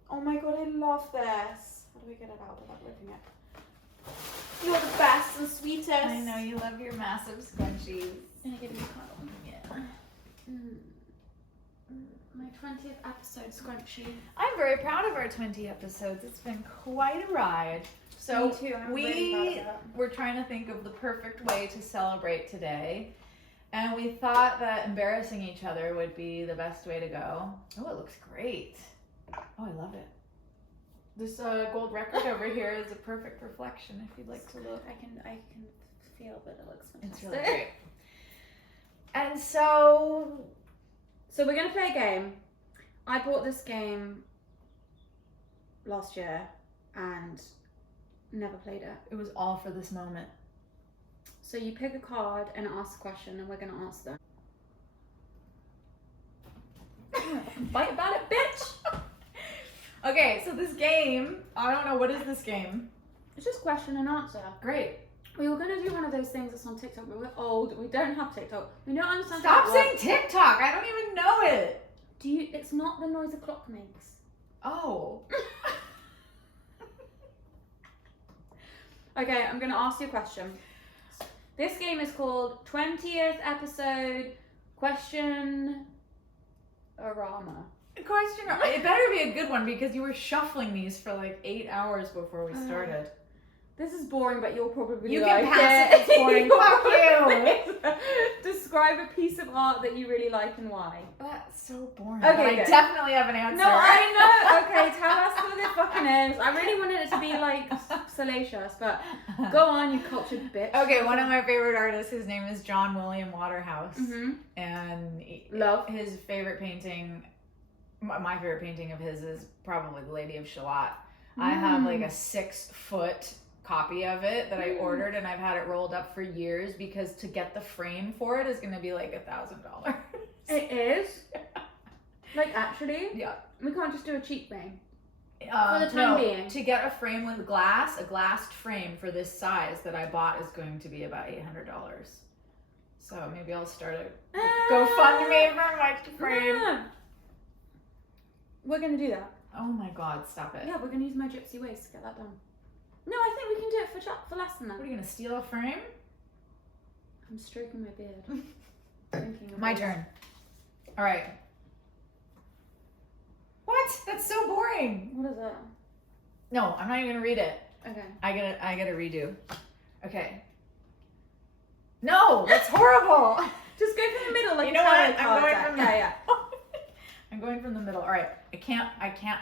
Oh my god, I love this. How do I get it out without ripping it? You're the best and sweetest. I know you love your massive scrunchies. And I give you a cuddle. Yeah. My 20th episode scrunchie. I'm very proud of our 20 episodes. It's been quite a ride. So Me too. I'm really proud of that. we're trying to think of the perfect way to celebrate today. And we thought that embarrassing each other would be the best way to go. Oh, it looks great. Oh, I love it. This gold record over here is a perfect reflection if you'd like to look. I can feel that it looks fantastic. It's really great. And so we're gonna play a game. I bought this game last year and never played it. it was all for this moment. So you pick a card and ask a question, and we're gonna answer them. Bite about it, bitch! Okay, so this game, I don't know, what is this game? It's just question and answer. Great. We were going to do one of those things that's on TikTok, but we're old. We don't have TikTok. We don't understand Stop how it saying works. TikTok. I don't even know it. It's not the noise a clock makes. Oh. Okay, I'm going to ask you a question. This game is called 20th episode question Arama. Question. It better be a good one because you were shuffling these for like 8 hours before we started. This is boring, but you'll probably You like can pass it. It's boring. Fuck you. Describe a piece of art that you really like and why. That's so boring. Okay, But I good. definitely have an answer. No, I know. Okay, tell us what it fucking is. I really wanted it to be like salacious, but go on, you cultured bitch. Okay, one of my favorite artists, his name is John William Waterhouse. Mm-hmm. And Love. his favorite painting, my favorite painting of his is probably The Lady of Shalott. I have like a 6-foot copy of it that I ordered, and I've had it rolled up for years because to get the frame for it is going to be like $1,000. It is? Like, actually? Yeah. We can't just do a cheap frame. For the time being. To get a frame with glass, a glassed frame for this size that I bought is going to be about $800. So maybe I'll start a GoFundMe for my frame. We're going to do that. Oh my God, stop it. Yeah, we're going to use my gypsy ways to get that done. No, I think we can do it for less than that. What are you going to steal a frame? I'm stroking my beard. Thinking of My this. turn. All right. What? That's so boring. What is it? No, I'm not even gonna read it. Okay. I gotta redo. Okay. No, that's horrible. Just go from the middle, like You know tarot what? I'm card going deck. from Yeah. I'm going from the middle. All right. I can't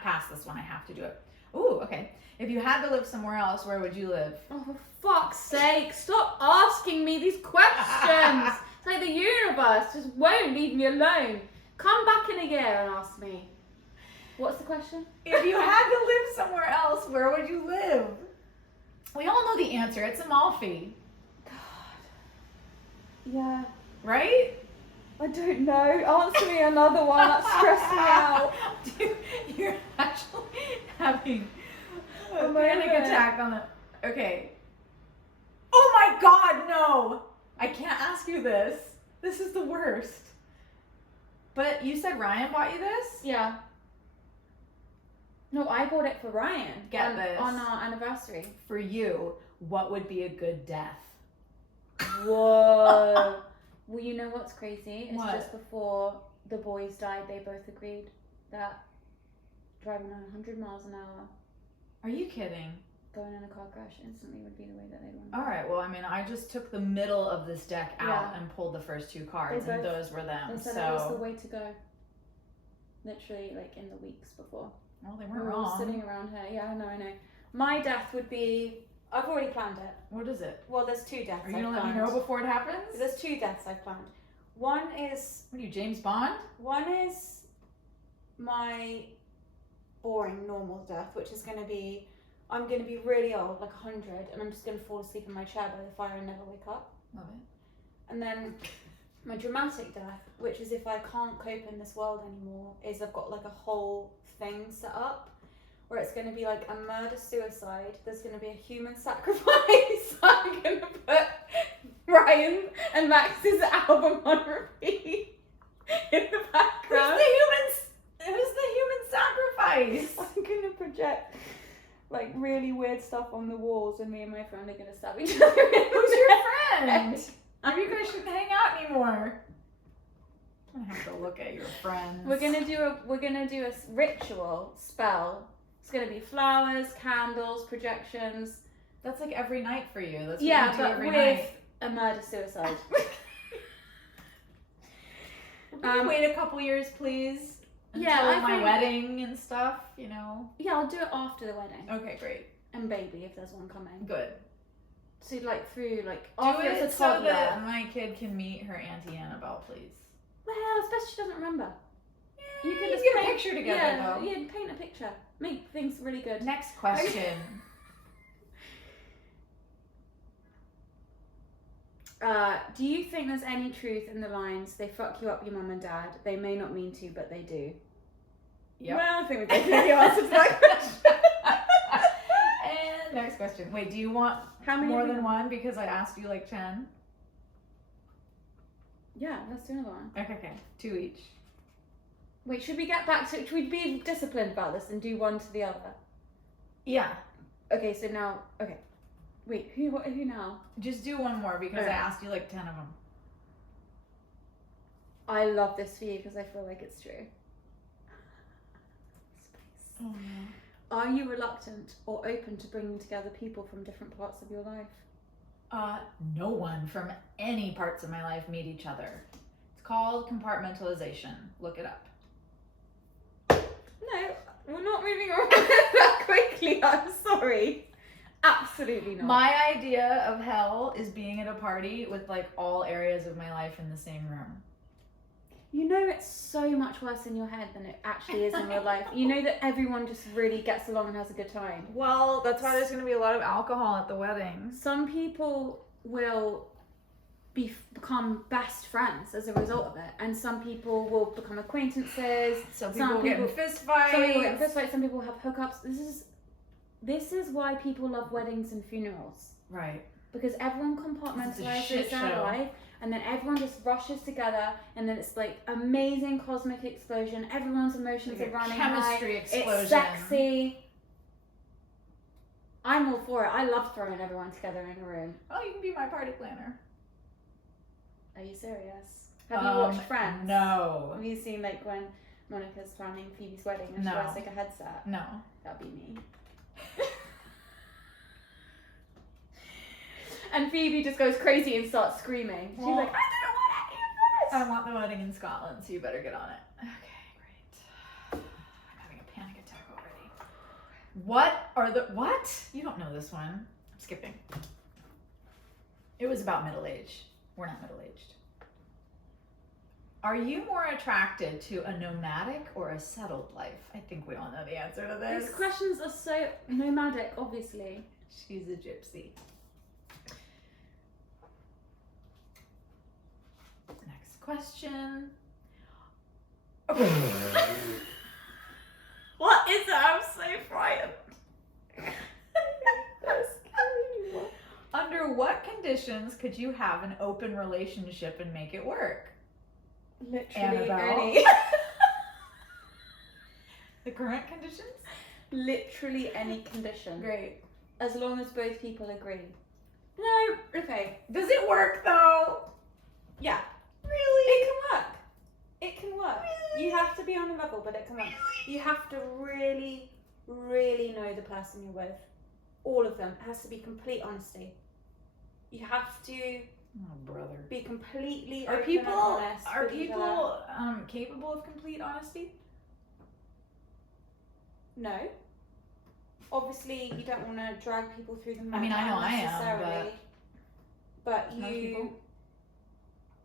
pass this one. I have to do it. Ooh, okay. If you had to live somewhere else, where would you live? Oh, for fuck's sake! Stop asking me these questions. It's like the universe just won't leave me alone. Come back in a year and ask me. What's the question? If you had to live somewhere else, where would you live? We all know the answer. It's Amalfi. Yeah. Right? I don't know. Answer me another one. That stressed me out. Dude, you're actually having a I'm panic over it. attack on the... Okay. Oh my God, no! I can't ask you this. This is the worst. But you said Ryan bought you this? Yeah. No, I bought it for Ryan. Get this. On our anniversary. For you, what would be a good death? Whoa. Well, you know what's crazy? It's What? just before the boys died, they both agreed that driving on 100 miles an hour, Are you kidding? going in a car crash instantly would be the way that they'd want. All right, well, I mean, I just took the middle of this deck out Yeah. and pulled the first 2 cards, They and both- those were them. They said it was the So, way to go. Literally, like in the weeks before. well, they We weren't were all wrong. sitting around here. Yeah, I know. My death would be. I've already planned it. What is it? Well, there's 2 deaths. Are you I've gonna let me planned. know before it happens? There's 2 deaths I've planned. One is What are you, James Bond? my boring normal death, which is going to be, I'm going to be really old, like 100, and I'm just going to fall asleep in my chair by the fire and never wake up. Love it. And then my dramatic death, which is if I can't cope in this world anymore, is I've got like a whole thing set up where it's going to be like a murder-suicide. There's going to be a human sacrifice. I'm going to put Ryan and Max's album on repeat in the background. Who's the human sacrifice? I'm going to project like really weird stuff on the walls, and me and my friend are going to stab each other. Who's your friend? Maybe you guys shouldn't hang out anymore. I'm gonna have to look at your friends. We're gonna do a ritual spell. It's gonna be flowers, candles, projections. That's like every night for you. That's what Yeah, you do but every with night. a murder suicide. Can you wait a couple years, please? Until Yeah, I my think- wedding and stuff, you know. Yeah, I'll do it after the wedding. Okay, great. And baby, if there's one coming. Good. So like through like Do after it it's a so toddler. that my kid can meet her Auntie Annabelle, please. Well, it's best she doesn't remember. You can can just get a paint- picture together, Yeah, though. yeah, paint a picture. Make things really good. Next question. Do you think there's any truth in the lines, they fuck you up, your mum and dad? They may not mean to, but they do. Yep. Well, I think we both know the answer to that question. And next question. Wait, do you want How many more have we than done? one? Because I asked you like 10. Yeah, let's do another one. Okay. 2 each. Wait, should we get back to... Should we be disciplined about this and do one to the other? Yeah. Okay, so now... Okay. Wait, who now? Just do one more because I asked you like 10 of them. I love this for you because I feel like it's true. Oh, no. Are you reluctant or open to bringing together people from different parts of your life? No one from any parts of my life meet each other. It's called compartmentalization. Look it up. No, we're not moving on that quickly. I'm sorry. Absolutely not. My idea of hell is being at a party with like all areas of my life in the same room. You know it's so much worse in your head than it actually is in real life. You know that everyone just really gets along and has a good time. Well, that's why there's going to be a lot of alcohol at the wedding. Some people will become best friends as a result of it, and some people will become acquaintances. Some people get in fist fights. Some people get in fist fights. Some people have hookups. This is why people love weddings and funerals. Right. Because everyone compartmentalizes their life, and then everyone just rushes together, and then it's like amazing cosmic explosion. Everyone's emotions Like are running chemistry high. explosion. It's sexy. I'm all for it. I love throwing everyone together in a room. Oh, you can be my party planner. Are you serious? Have you watched Friends? No. Have you seen like when Monica's planning Phoebe's wedding and No. she wears like a headset? No. That'd be me. And Phoebe just goes crazy and starts screaming. She's Well, like, I didn't want any of this! I want the wedding in Scotland, so you better get on it. Okay, great. I'm having a panic attack already. What? You don't know this one. I'm skipping. It was about middle age. We're not middle-aged. Are you more attracted to a nomadic or a settled life? I think we all know the answer to this. These questions are so nomadic, obviously. She's a gypsy. Next question. What is that? I'm so frightened. That's scary. Under what conditions could you have an open relationship and make it work? Literally Annabelle. any. The current conditions? Literally any condition. Great. As long as both people agree. No, okay. Does it work though? Yeah. Really? It can work. It can work. Really? You have to be on a level, but it can work. You have to really, really know the person you're with. All of them. It has to be complete honesty. You have to Oh, brother. be completely Are open people and honest are with each other. people capable of complete honesty? No. Obviously, you don't want to drag people through the mud I mean, I know I am, unnecessarily. But most people-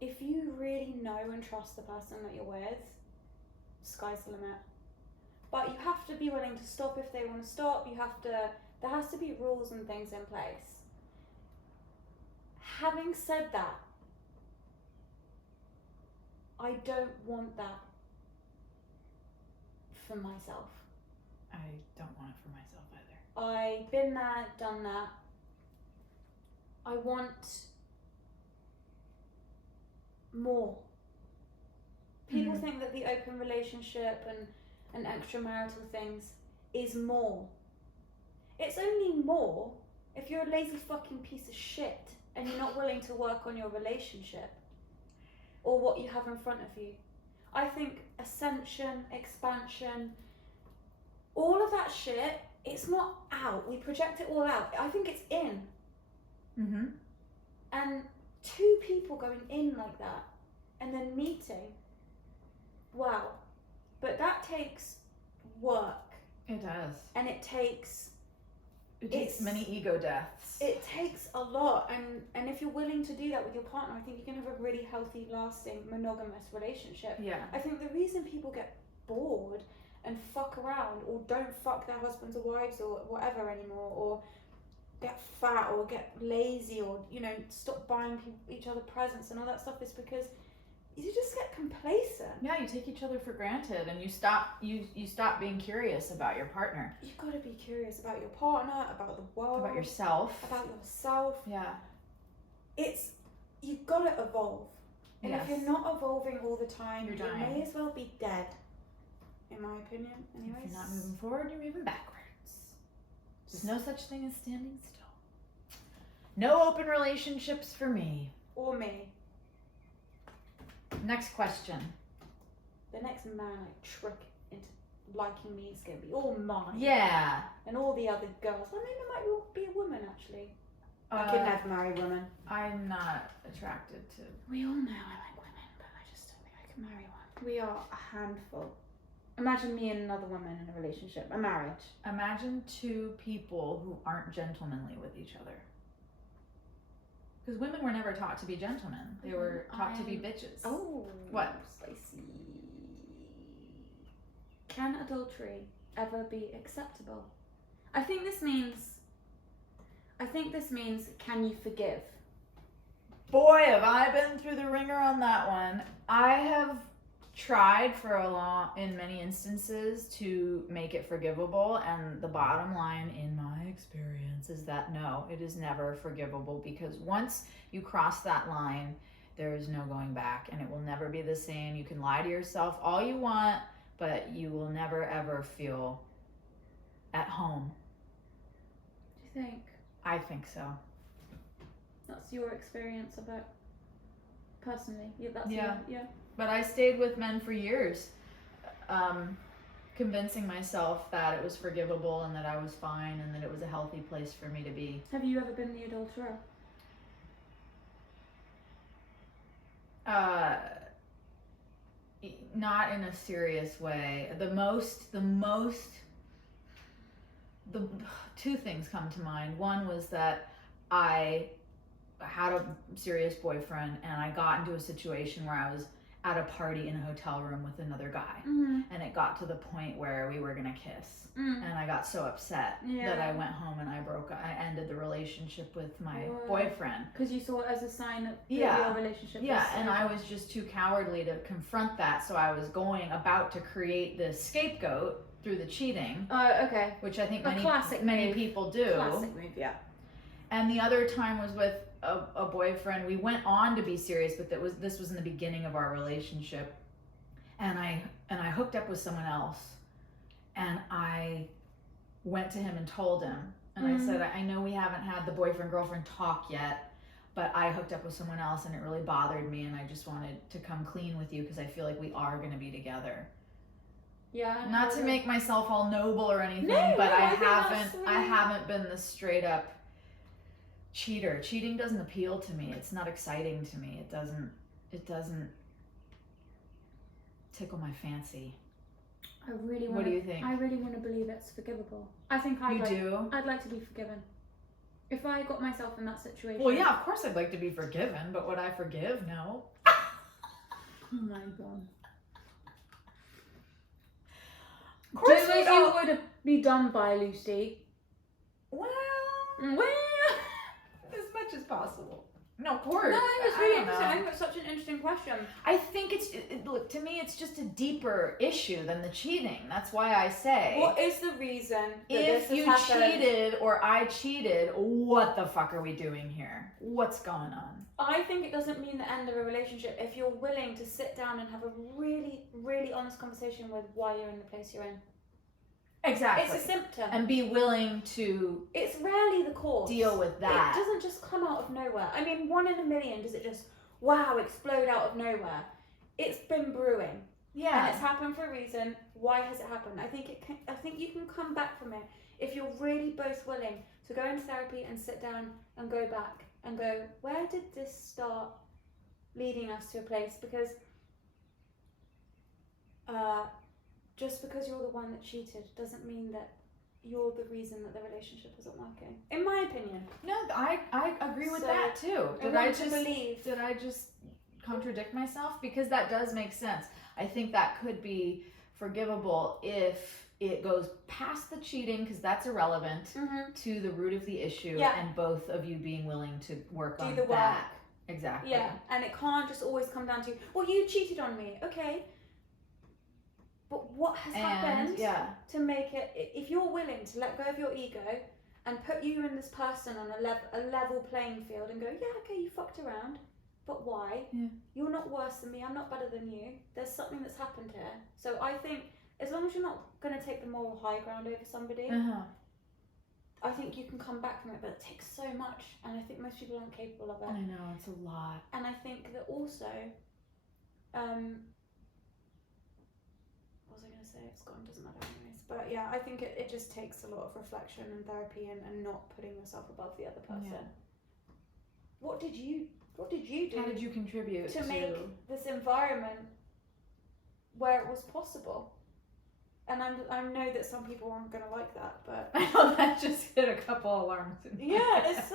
if you really know and trust the person that you're with, sky's the limit. But you have to be willing to stop if they want to stop. There has to be rules and things in place. Having said that, I don't want that for myself. I don't want it for myself either. I've been there, done that. I want more. People think that the open relationship and extramarital things is more. It's only more if you're a lazy fucking piece of shit and you're not willing to work on your relationship or what you have in front of you. I think ascension, expansion, all of that shit, it's not out. We project it all out. I think it's in. Mm-hmm. And two people going in like that and then meeting, wow. But that takes work. It does. And it takes many ego deaths. It takes a lot, and if you're willing to do that with your partner, I think you can have a really healthy, lasting, monogamous relationship. Yeah. I think the reason people get bored and fuck around, or don't fuck their husbands or wives or whatever anymore, or get fat or get lazy, or stop buying each other presents and all that stuff, is because you just get complacent. Yeah, you take each other for granted, and you stop being curious about your partner. You've got to be curious about your partner, about the world, About yourself. Yeah. You've got to evolve. And Yes. if you're not evolving all the time, You're you dying. may as well be dead. In my opinion, anyways. If you're not moving forward, you're moving backwards. There's no such thing as standing still. No open relationships for me. Or me. Next question. The next man I trick into liking me is going to be all mine. Yeah. And all the other girls. Well, maybe there might be a woman, actually. I could never marry women. I'm not attracted to... We all know I like women, but I just don't think I can marry one. We are a handful. Imagine me and another woman in a relationship, a marriage. Imagine two people who aren't gentlemanly with each other. Because women were never taught to be gentlemen. They were taught to be bitches. Oh. What? Spicy. Can adultery ever be acceptable? I think this means, can you forgive? Boy, have I been through the ringer on that one. I have tried in many instances to make it forgivable, and the bottom line in my experience is that no, it is never forgivable, because once you cross that line, there is no going back, and it will never be the same. You can lie to yourself all you want, but you will never ever feel at home. Do you think? I think so. That's your experience of it? Personally? Yeah. Yeah. But I stayed with men for years, convincing myself that it was forgivable and that I was fine and that it was a healthy place for me to be. Have you ever been the adulterer? Not in a serious way. The two things come to mind. One was that I had a serious boyfriend, and I got into a situation where I was at a party in a hotel room with another guy. Mm-hmm. And it got to the point where we were gonna kiss. And I got so upset that I went home and I ended the relationship with my boyfriend. Because you saw it as a sign that your relationship was... Yeah, and I was just too cowardly to confront that, so I was about to create this scapegoat through the cheating. Okay. Which I think Classic many move. people do. Classic move, yeah. And the other time was with a boyfriend. We went on to be serious, but this was in the beginning of our relationship. And I hooked up with someone else. And I went to him and told him. And I said, I know we haven't had the boyfriend-girlfriend talk yet, but I hooked up with someone else and it really bothered me, and I just wanted to come clean with you because I feel like we are going to be together. Yeah. Not to make myself all noble or anything, but I haven't been the straight up cheater. Cheating doesn't appeal to me. It's not exciting to me. It doesn't tickle my fancy. What do you think? I really want to believe it's forgivable. I think I'd like to be forgiven. If I got myself in that situation. Well, yeah, of course I'd like to be forgiven, but would I forgive? No. Oh my god. Of course do as you would be done by, Lucy. Well, Well, as much as possible. No, of course. no, it's really interesting. I think it's such an interesting question. I think look, to me, it's just a deeper issue than the cheating. That's why I say. What is the reason that if this you has happened? cheated or I cheated, what the fuck are we doing here? What's going on? I think it doesn't mean the end of a relationship if you're willing to sit down and have a really, really honest conversation with why you're in the place you're in. Exactly. It's a symptom. And be willing to It's rarely the cause. deal with that. It doesn't just come out of nowhere. I mean, 1 in a million does it just, explode out of nowhere. It's been brewing. Yeah. And it's happened for a reason. Why has it happened? I think you can come back from it if you're really both willing to go into therapy and sit down and go back and go, where did this start leading us to a place? Because just because you're the one that cheated doesn't mean that you're the reason that the relationship isn't working. In my opinion. No, I agree with So, that too. Did I just contradict myself? Because that does make sense. I think that could be forgivable if it goes past the cheating, because that's irrelevant, to the root of the issue, and both of you being willing to work on the work. that. Exactly. Yeah, and it can't just always come down to, well, you cheated on me, okay. But what has happened to make it, if you're willing to let go of your ego and put you and this person on a level playing field and go, yeah, okay, you fucked around, but why? Yeah. You're not worse than me, I'm not better than you. There's something that's happened here. So I think as long as you're not going to take the moral high ground over somebody, I think you can come back from it, but it takes so much, and I think most people aren't capable of it. I know, it's a lot. And I think that also, what was I going to say? It's gone, doesn't matter anyways. But yeah, I think it just takes a lot of reflection and therapy and not putting yourself above the other person. Yeah. What did you do? How did you contribute to make this environment where it was possible? And I know that some people aren't going to like that, but I know that just hit a couple alarms. yeah, it's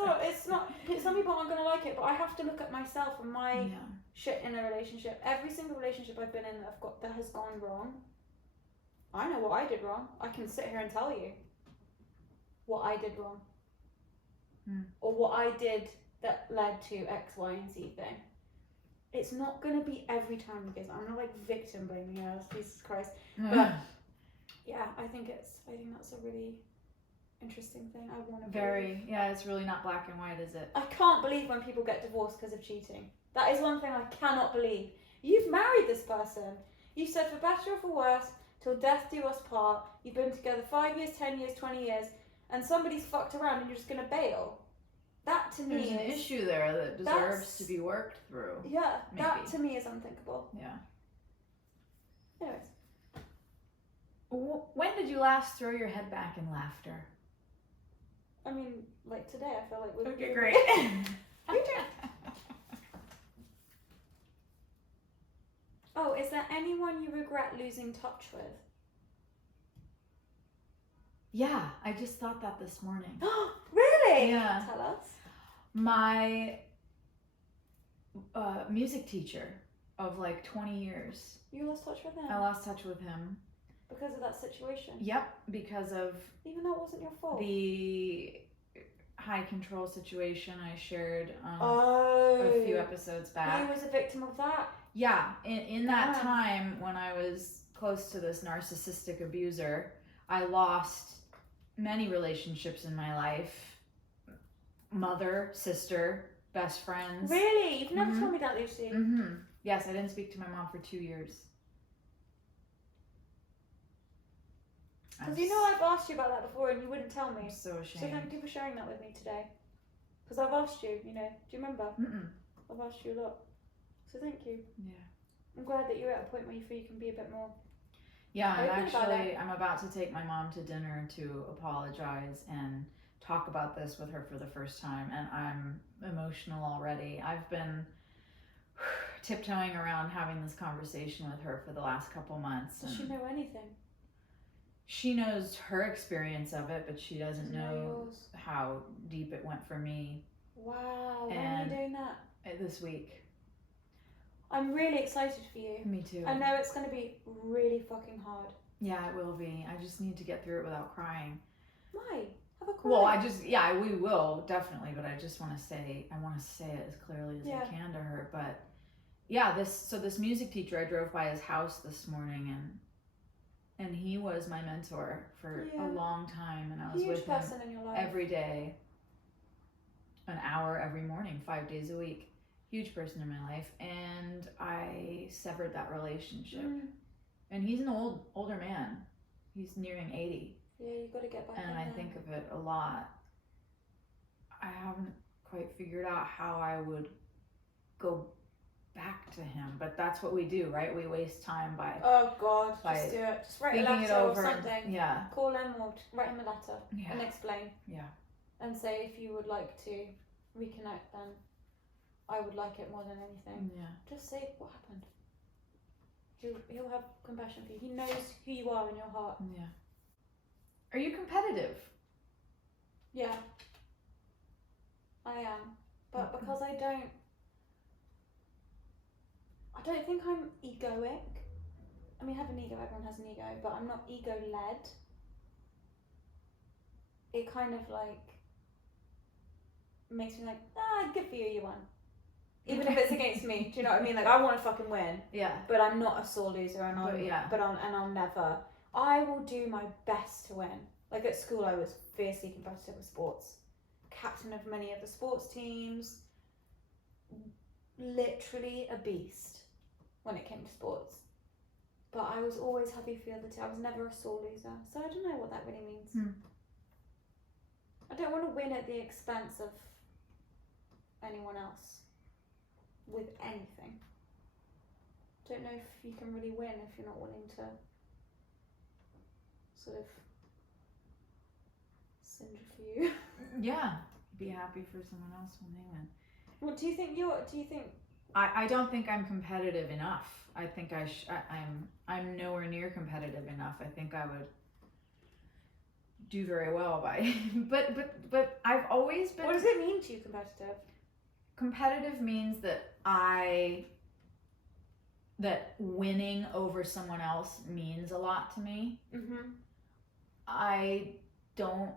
not. Some people aren't going to like it, but I have to look at myself and my shit in a relationship. Every single relationship I've been in that has gone wrong, I know what I did wrong. I can sit here and tell you what I did wrong, or what I did that led to X, Y, and Z thing. It's not going to be every time, because I'm not like victim blaming us, Jesus Christ, but. Yeah, I think that's a really interesting thing. I want to it's really not black and white, is it? I can't believe when people get divorced because of cheating. That is one thing I cannot believe. You've married this person. You said for better or for worse, till death do us part. You've been together 5 years, 10 years, 20 years, and somebody's fucked around and you're just going to bail. That to me There's an issue there that deserves to be worked through. Yeah, maybe. That to me is unthinkable. Yeah. Anyways. When did you last throw your head back in laughter? I mean, like today, I feel like we're okay, great. Oh, is there anyone you regret losing touch with? Yeah, I just thought that this morning. Really? Yeah. Tell us. My music teacher of like 20 years. You lost touch with him? I lost touch with him. Because of that situation? Yep, because of... Even though it wasn't your fault? The high control situation I shared a few episodes back. He was a victim of that? Yeah, in that time when I was close to this narcissistic abuser, I lost many relationships in my life. Mother, sister, best friends. Really? You've never told me that, Lucy. Yes, I didn't speak to my mom for 2 years. Because you know I've asked you about that before and you wouldn't tell me. I'm so ashamed. So thank you for sharing that with me today. Because I've asked you, do you remember? I've asked you a lot. So thank you. Yeah. I'm glad that you're at a point where you feel you can be a bit more... Yeah, I'm about to take my mom to dinner to apologize and talk about this with her for the first time, and I'm emotional already. I've been tiptoeing around having this conversation with her for the last couple months. Does she know anything? She knows her experience of it, but she doesn't know yours. how deep it went for me. Wow, when are you doing that? This week. I'm really excited for you. Me too. I know it's going to be really fucking hard. Yeah, it will be. I just need to get through it without crying. Why? Have a cry. Well, we will, definitely, but I just want to say it as clearly as I can to her. But yeah, this music teacher, I drove by his house this morning, and he was my mentor for a long time, and I was with him in your life. every day, an hour every morning, 5 days a week. Huge person in my life, and I severed that relationship. And he's an older man. He's nearing 80. Yeah, you got to get back. And I think of it a lot. I haven't quite figured out how I would go back to him, but that's what we do, right? We waste time by just do it. Just write a letter or something. Call him or write him a letter and explain. And say if you would like to reconnect, then I would like it more than anything. Just say what happened. He'll have compassion for you. He knows who you are in your heart. Are you competitive? Yeah, I am, but because I don't think I'm egoic. I mean, I have an ego, everyone has an ego, but I'm not ego-led. It kind of like makes me like, good for you, you won. even if it's against me. Do you know what I mean? Like, I want to fucking win, Yeah. but I'm not a sore loser, and I'll never. I will do my best to win. Like at school, I was fiercely competitive with sports, captain of many of the sports teams, literally a beast when it came to sports. But I was always happy for the other two. I was never a sore loser, so I don't know what that really means. I don't want to win at the expense of anyone else with anything. Don't know if you can really win if you're not willing to sort of singe a few. Yeah. Be happy for someone else when they win. What do you think? I don't think I'm competitive enough. I think I'm nowhere near competitive enough. I think I would do very well by but I've always been. What does it mean to you, competitive? Competitive means that winning over someone else means a lot to me. I don't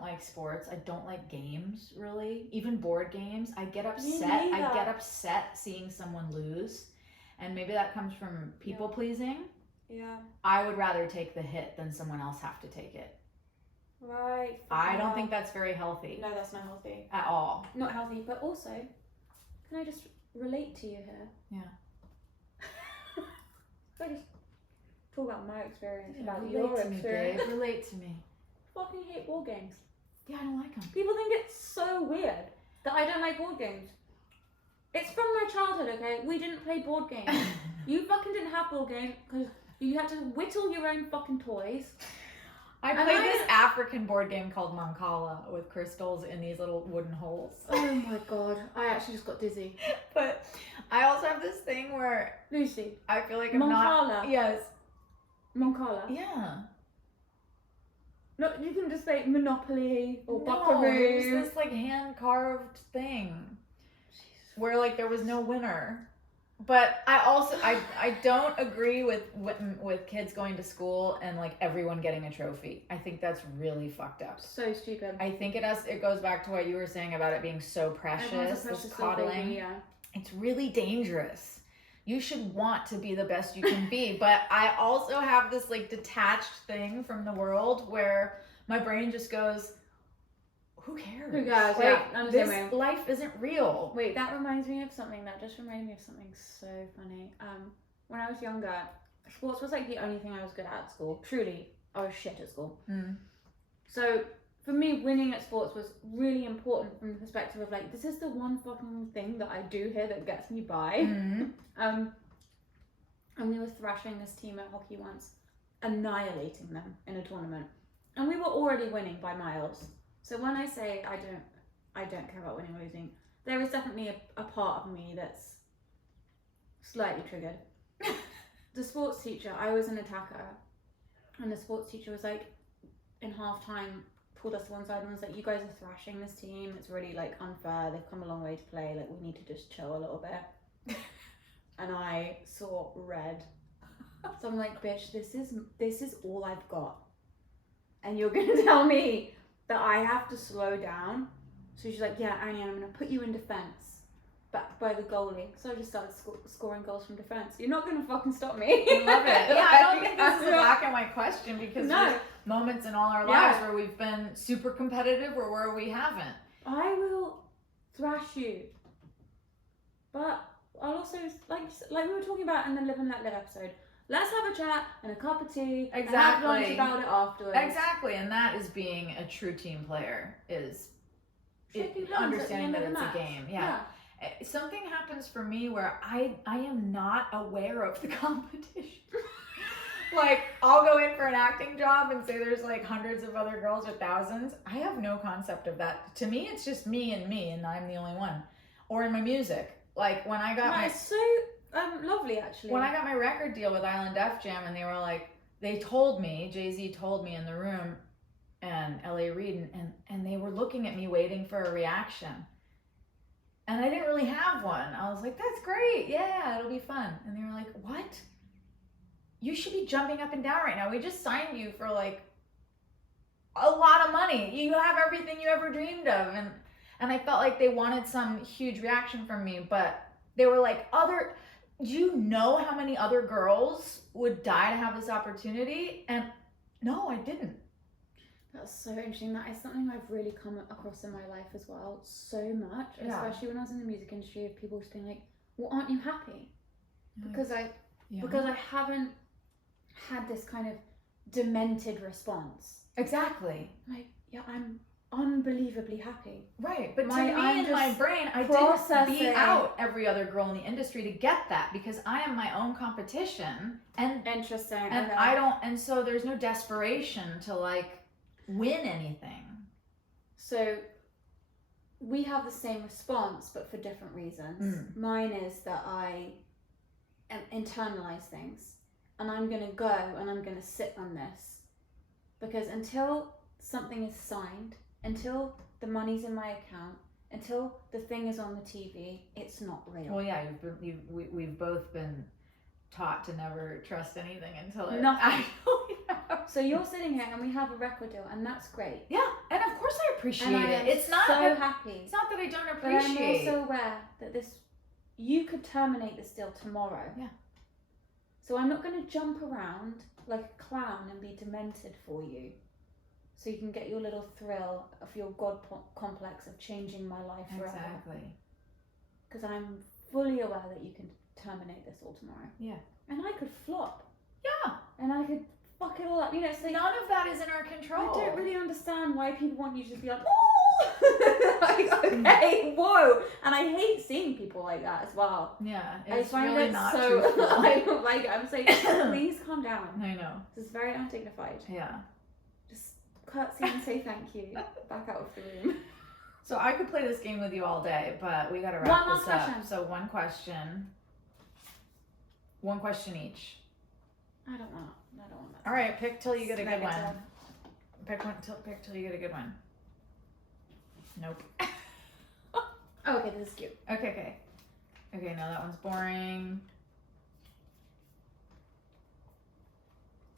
like sports. I don't like games, really. Even board games. I get upset seeing someone lose. And maybe that comes from people pleasing. Yeah. I would rather take the hit than someone else have to take it. Right. I don't think that's very healthy. No, that's not healthy. At all. Not healthy, but also, can I just relate to you here? Yeah. Can I just talk about my experience, about relate your to experience? Me, babe. Relate to me. Fucking hate board games. Yeah, I don't like them. People think it's so weird that I don't like board games. It's from my childhood, okay? We didn't play board games. You fucking didn't have board games because you had to whittle your own fucking toys. I played this African board game called Mancala with crystals in these little wooden holes. Oh my god, I actually just got dizzy. But I also have this thing where Lucy, I feel like I'm Mancala. not. Yes. Mancala. Yeah. No, you can just say Monopoly or No, Buckaroo. it was this like hand carved thing where like there was no winner. But I don't agree with kids going to school and like everyone getting a trophy. I think that's really fucked up. So stupid. I think it goes back to what you were saying about it being so precious, this coddling. Baby, yeah. It's really dangerous. You should want to be the best you can be. But I also have this like detached thing from the world where my brain just goes, who cares? Who cares? Like, Yeah, this life isn't real. Wait, that reminds me of something. That just reminded me of something so funny. When I was younger, sports was like the only thing I was good at school. Truly, I was shit at school. So for me, winning at sports was really important from the perspective of like, this is the one fucking thing that I do here that gets me by. And we were thrashing this team at hockey once, annihilating them in a tournament, and we were already winning by miles. So when I say I don't care about winning or losing, there is definitely a part of me that's slightly triggered. The sports teacher, I was an attacker, and the sports teacher was like, in halftime, pulled us to one side and was like, you guys are thrashing this team, it's really like unfair, they've come a long way to play, like we need to just chill a little bit. And I saw red. So I'm like, bitch, this is all I've got. And you're gonna tell me that I have to slow down? So she's like, yeah, Annie, I'm gonna put you in defense, backed by the goalie. So I just started scoring goals from defense. You're not gonna fucking stop me. I love it. Yeah, I don't think this is a black and white question because there's moments in all our lives where we've been super competitive or where we haven't. I will thrash you, but I'll also, like we were talking about in the Live and Let Live episode, let's have a chat and a cup of tea and have lunch about it afterwards. Exactly, and that is being a true team player, is understanding that it's a game. Yeah. Something happens for me where I am not aware of the competition. Like, I'll go in for an acting job and say there's like hundreds of other girls or thousands. I have no concept of that. To me, it's just me and I'm the only one. Or in my music. Like, when I got it's so lovely, actually. When I got my record deal with Island Def Jam, and they were like, they told me, Jay-Z told me in the room, and L.A. Reid, and they were looking at me waiting for a reaction. And I didn't really have one. I was like, that's great. Yeah, it'll be fun. And they were like, what? You should be jumping up and down right now. We just signed you for like a lot of money. You have everything you ever dreamed of. And I felt like they wanted some huge reaction from me, but they were like, do you know how many other girls would die to have this opportunity? And no, I didn't. That's so interesting. That is something I've really come across in my life as well, so much, especially when I was in the music industry, of people just being like, well, aren't you happy? Because I haven't had this kind of demented response. Exactly. Like, yeah, I'm unbelievably happy. Right, but to me, in my brain, I didn't beat out every other girl in the industry to get that, because I am my own competition, and interesting, and and so there's no desperation to like win anything. So we have the same response, but for different reasons. Mine is that I internalize things, and I'm gonna go and I'm gonna sit on this, because until something is signed, until the money's in my account, until the thing is on the TV, it's not real. Well, yeah, we've both been taught to never trust anything until it nothing. Actually happens. So you're sitting here and we have a record deal, and that's great. Yeah, and of course I appreciate and it. It's not so happy. It's not that I don't appreciate. But I'm also aware that you could terminate this deal tomorrow. Yeah. So I'm not going to jump around like a clown and be demented for you, so you can get your little thrill of your God complex of changing my life forever. Exactly. Because I'm fully aware that you can terminate this all tomorrow. Yeah. And I could flop. Yeah. And I could fuck it all up. You know, it's like, none of that is in our control. I don't really understand why people want you to just be like, oh, like, okay, whoa. And I hate seeing people like that as well. Yeah, it's I find really it not so. truthful. I don't like it. I'm saying, please calm down. I know. This is very undignified. Yeah. Just curtsy and say thank you. Back out of the room. So I could play this game with you all day, but we gotta wrap One this last up. question. So one question each. I don't want that. All right, pick till you get a good one. Negative. Pick till you get a good one. Nope. Oh, okay, this is cute. Okay, now that one's boring.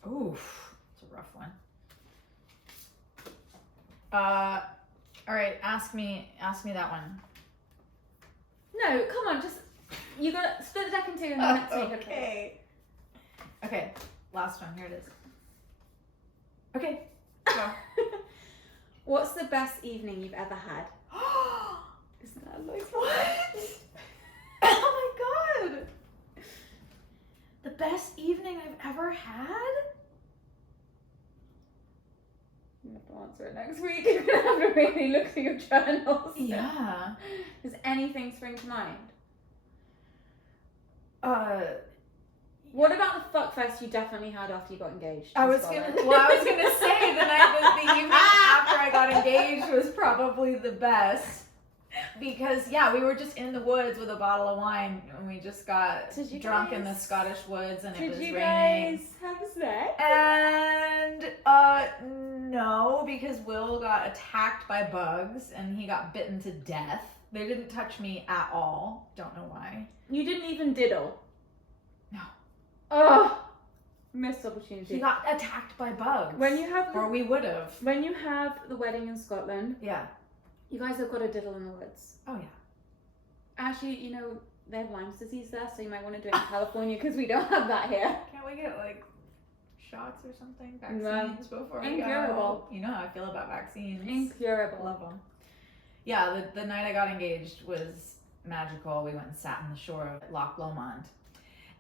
Oof, it's a rough one. All right, ask me that one. No, come on, just you gotta split the deck in two and then let's make it. Okay, last one. Here it is. Okay, go. What's the best evening you've ever had? Isn't that like what? Oh my god! The best evening I've ever had? I'm gonna have to answer it next week. You're gonna have to really look through your journals. Yeah. Does anything spring to mind? What about the fuckfest you definitely had after you got engaged? I was gonna say the night the evening after I got engaged was probably the best. Because we were just in the woods with a bottle of wine and we just got drunk in the Scottish woods and it was raining. Did you guys have sex? And no, because Will got attacked by bugs and he got bitten to death. They didn't touch me at all. Don't know why. You didn't even diddle. No. Oh, missed opportunity. He got attacked by bugs. Or we would have. When you have the wedding in Scotland. Yeah. You guys have got a diddle in the woods. Oh, yeah. Actually, you know, they have Lyme's disease there, so you might want to do it in California because we don't have that here. Can't we get, like, shots or something? Vaccines before we Incurable. go? You know how I feel about vaccines. Incurable. Love them. Yeah, the night I got engaged was magical. We went and sat on the shore of Loch Lomond.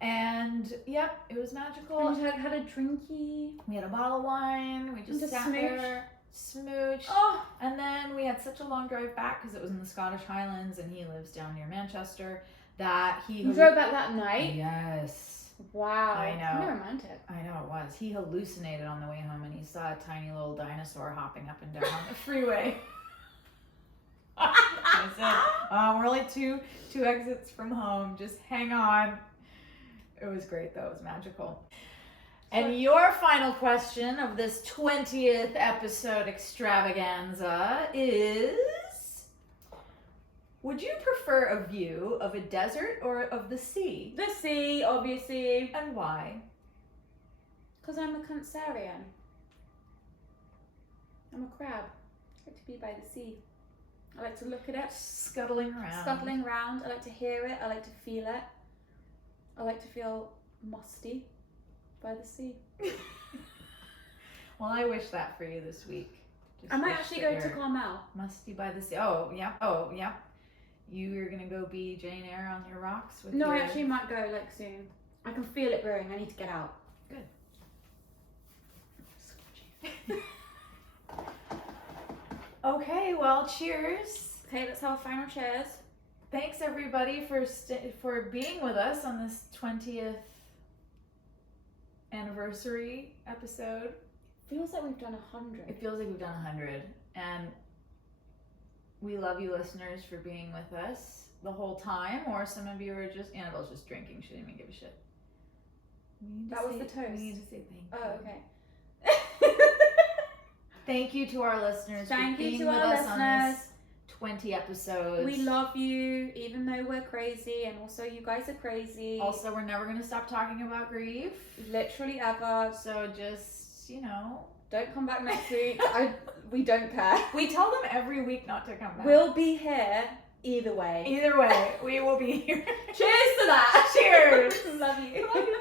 And, yep, it was magical. And you had a drinky. We had a bottle of wine. We just sat there. Smooch. Oh. And then we had such a long drive back because it was in the Scottish Highlands and he lives down near Manchester that You drove back that night? Yes. Wow. I know. Kind of romantic. I know it was. He hallucinated on the way home and he saw a tiny little dinosaur hopping up and down on the freeway. I said, we're only two exits from home. Just hang on. It was great though. It was magical. And your final question of this 20th episode extravaganza is, would you prefer a view of a desert or of the sea? The sea, obviously. And why? Because I'm a Cancerian. I'm a crab. I like to be by the sea. I like to look at it. Scuttling around. Scuttling around. I like to hear it. I like to feel it. I like to feel musty by the sea. Well, I wish that for you this week. Just I might wish actually that go to you're Carmel. Musty by the sea. Oh, yeah. Oh, yeah. You are going to go be Jane Eyre on your rocks with No, your... I actually might go like soon. I can feel it brewing. I need to get out. Good. Okay, well, cheers. Okay, let's have a final cheers. Thanks everybody for being with us on this 20th anniversary episode. Feels like we've done 100. It feels like we've done 100, and we love you listeners for being with us the whole time, or some of you are just, Annabelle's just drinking, she didn't even give a shit. That was the toast. We need to say thank you. Oh, okay. Thank you to our listeners Thank for you being to with our us on listeners. this 20 episodes. We love you, even though we're crazy, and also you guys are crazy. Also, we're never going to stop talking about grief. Literally ever. So just, you know. Don't come back next week. We don't care. We tell them every week not to come back. We'll be here either way. Either way, we will be here. Cheers to that. Cheers. Love you. Love you.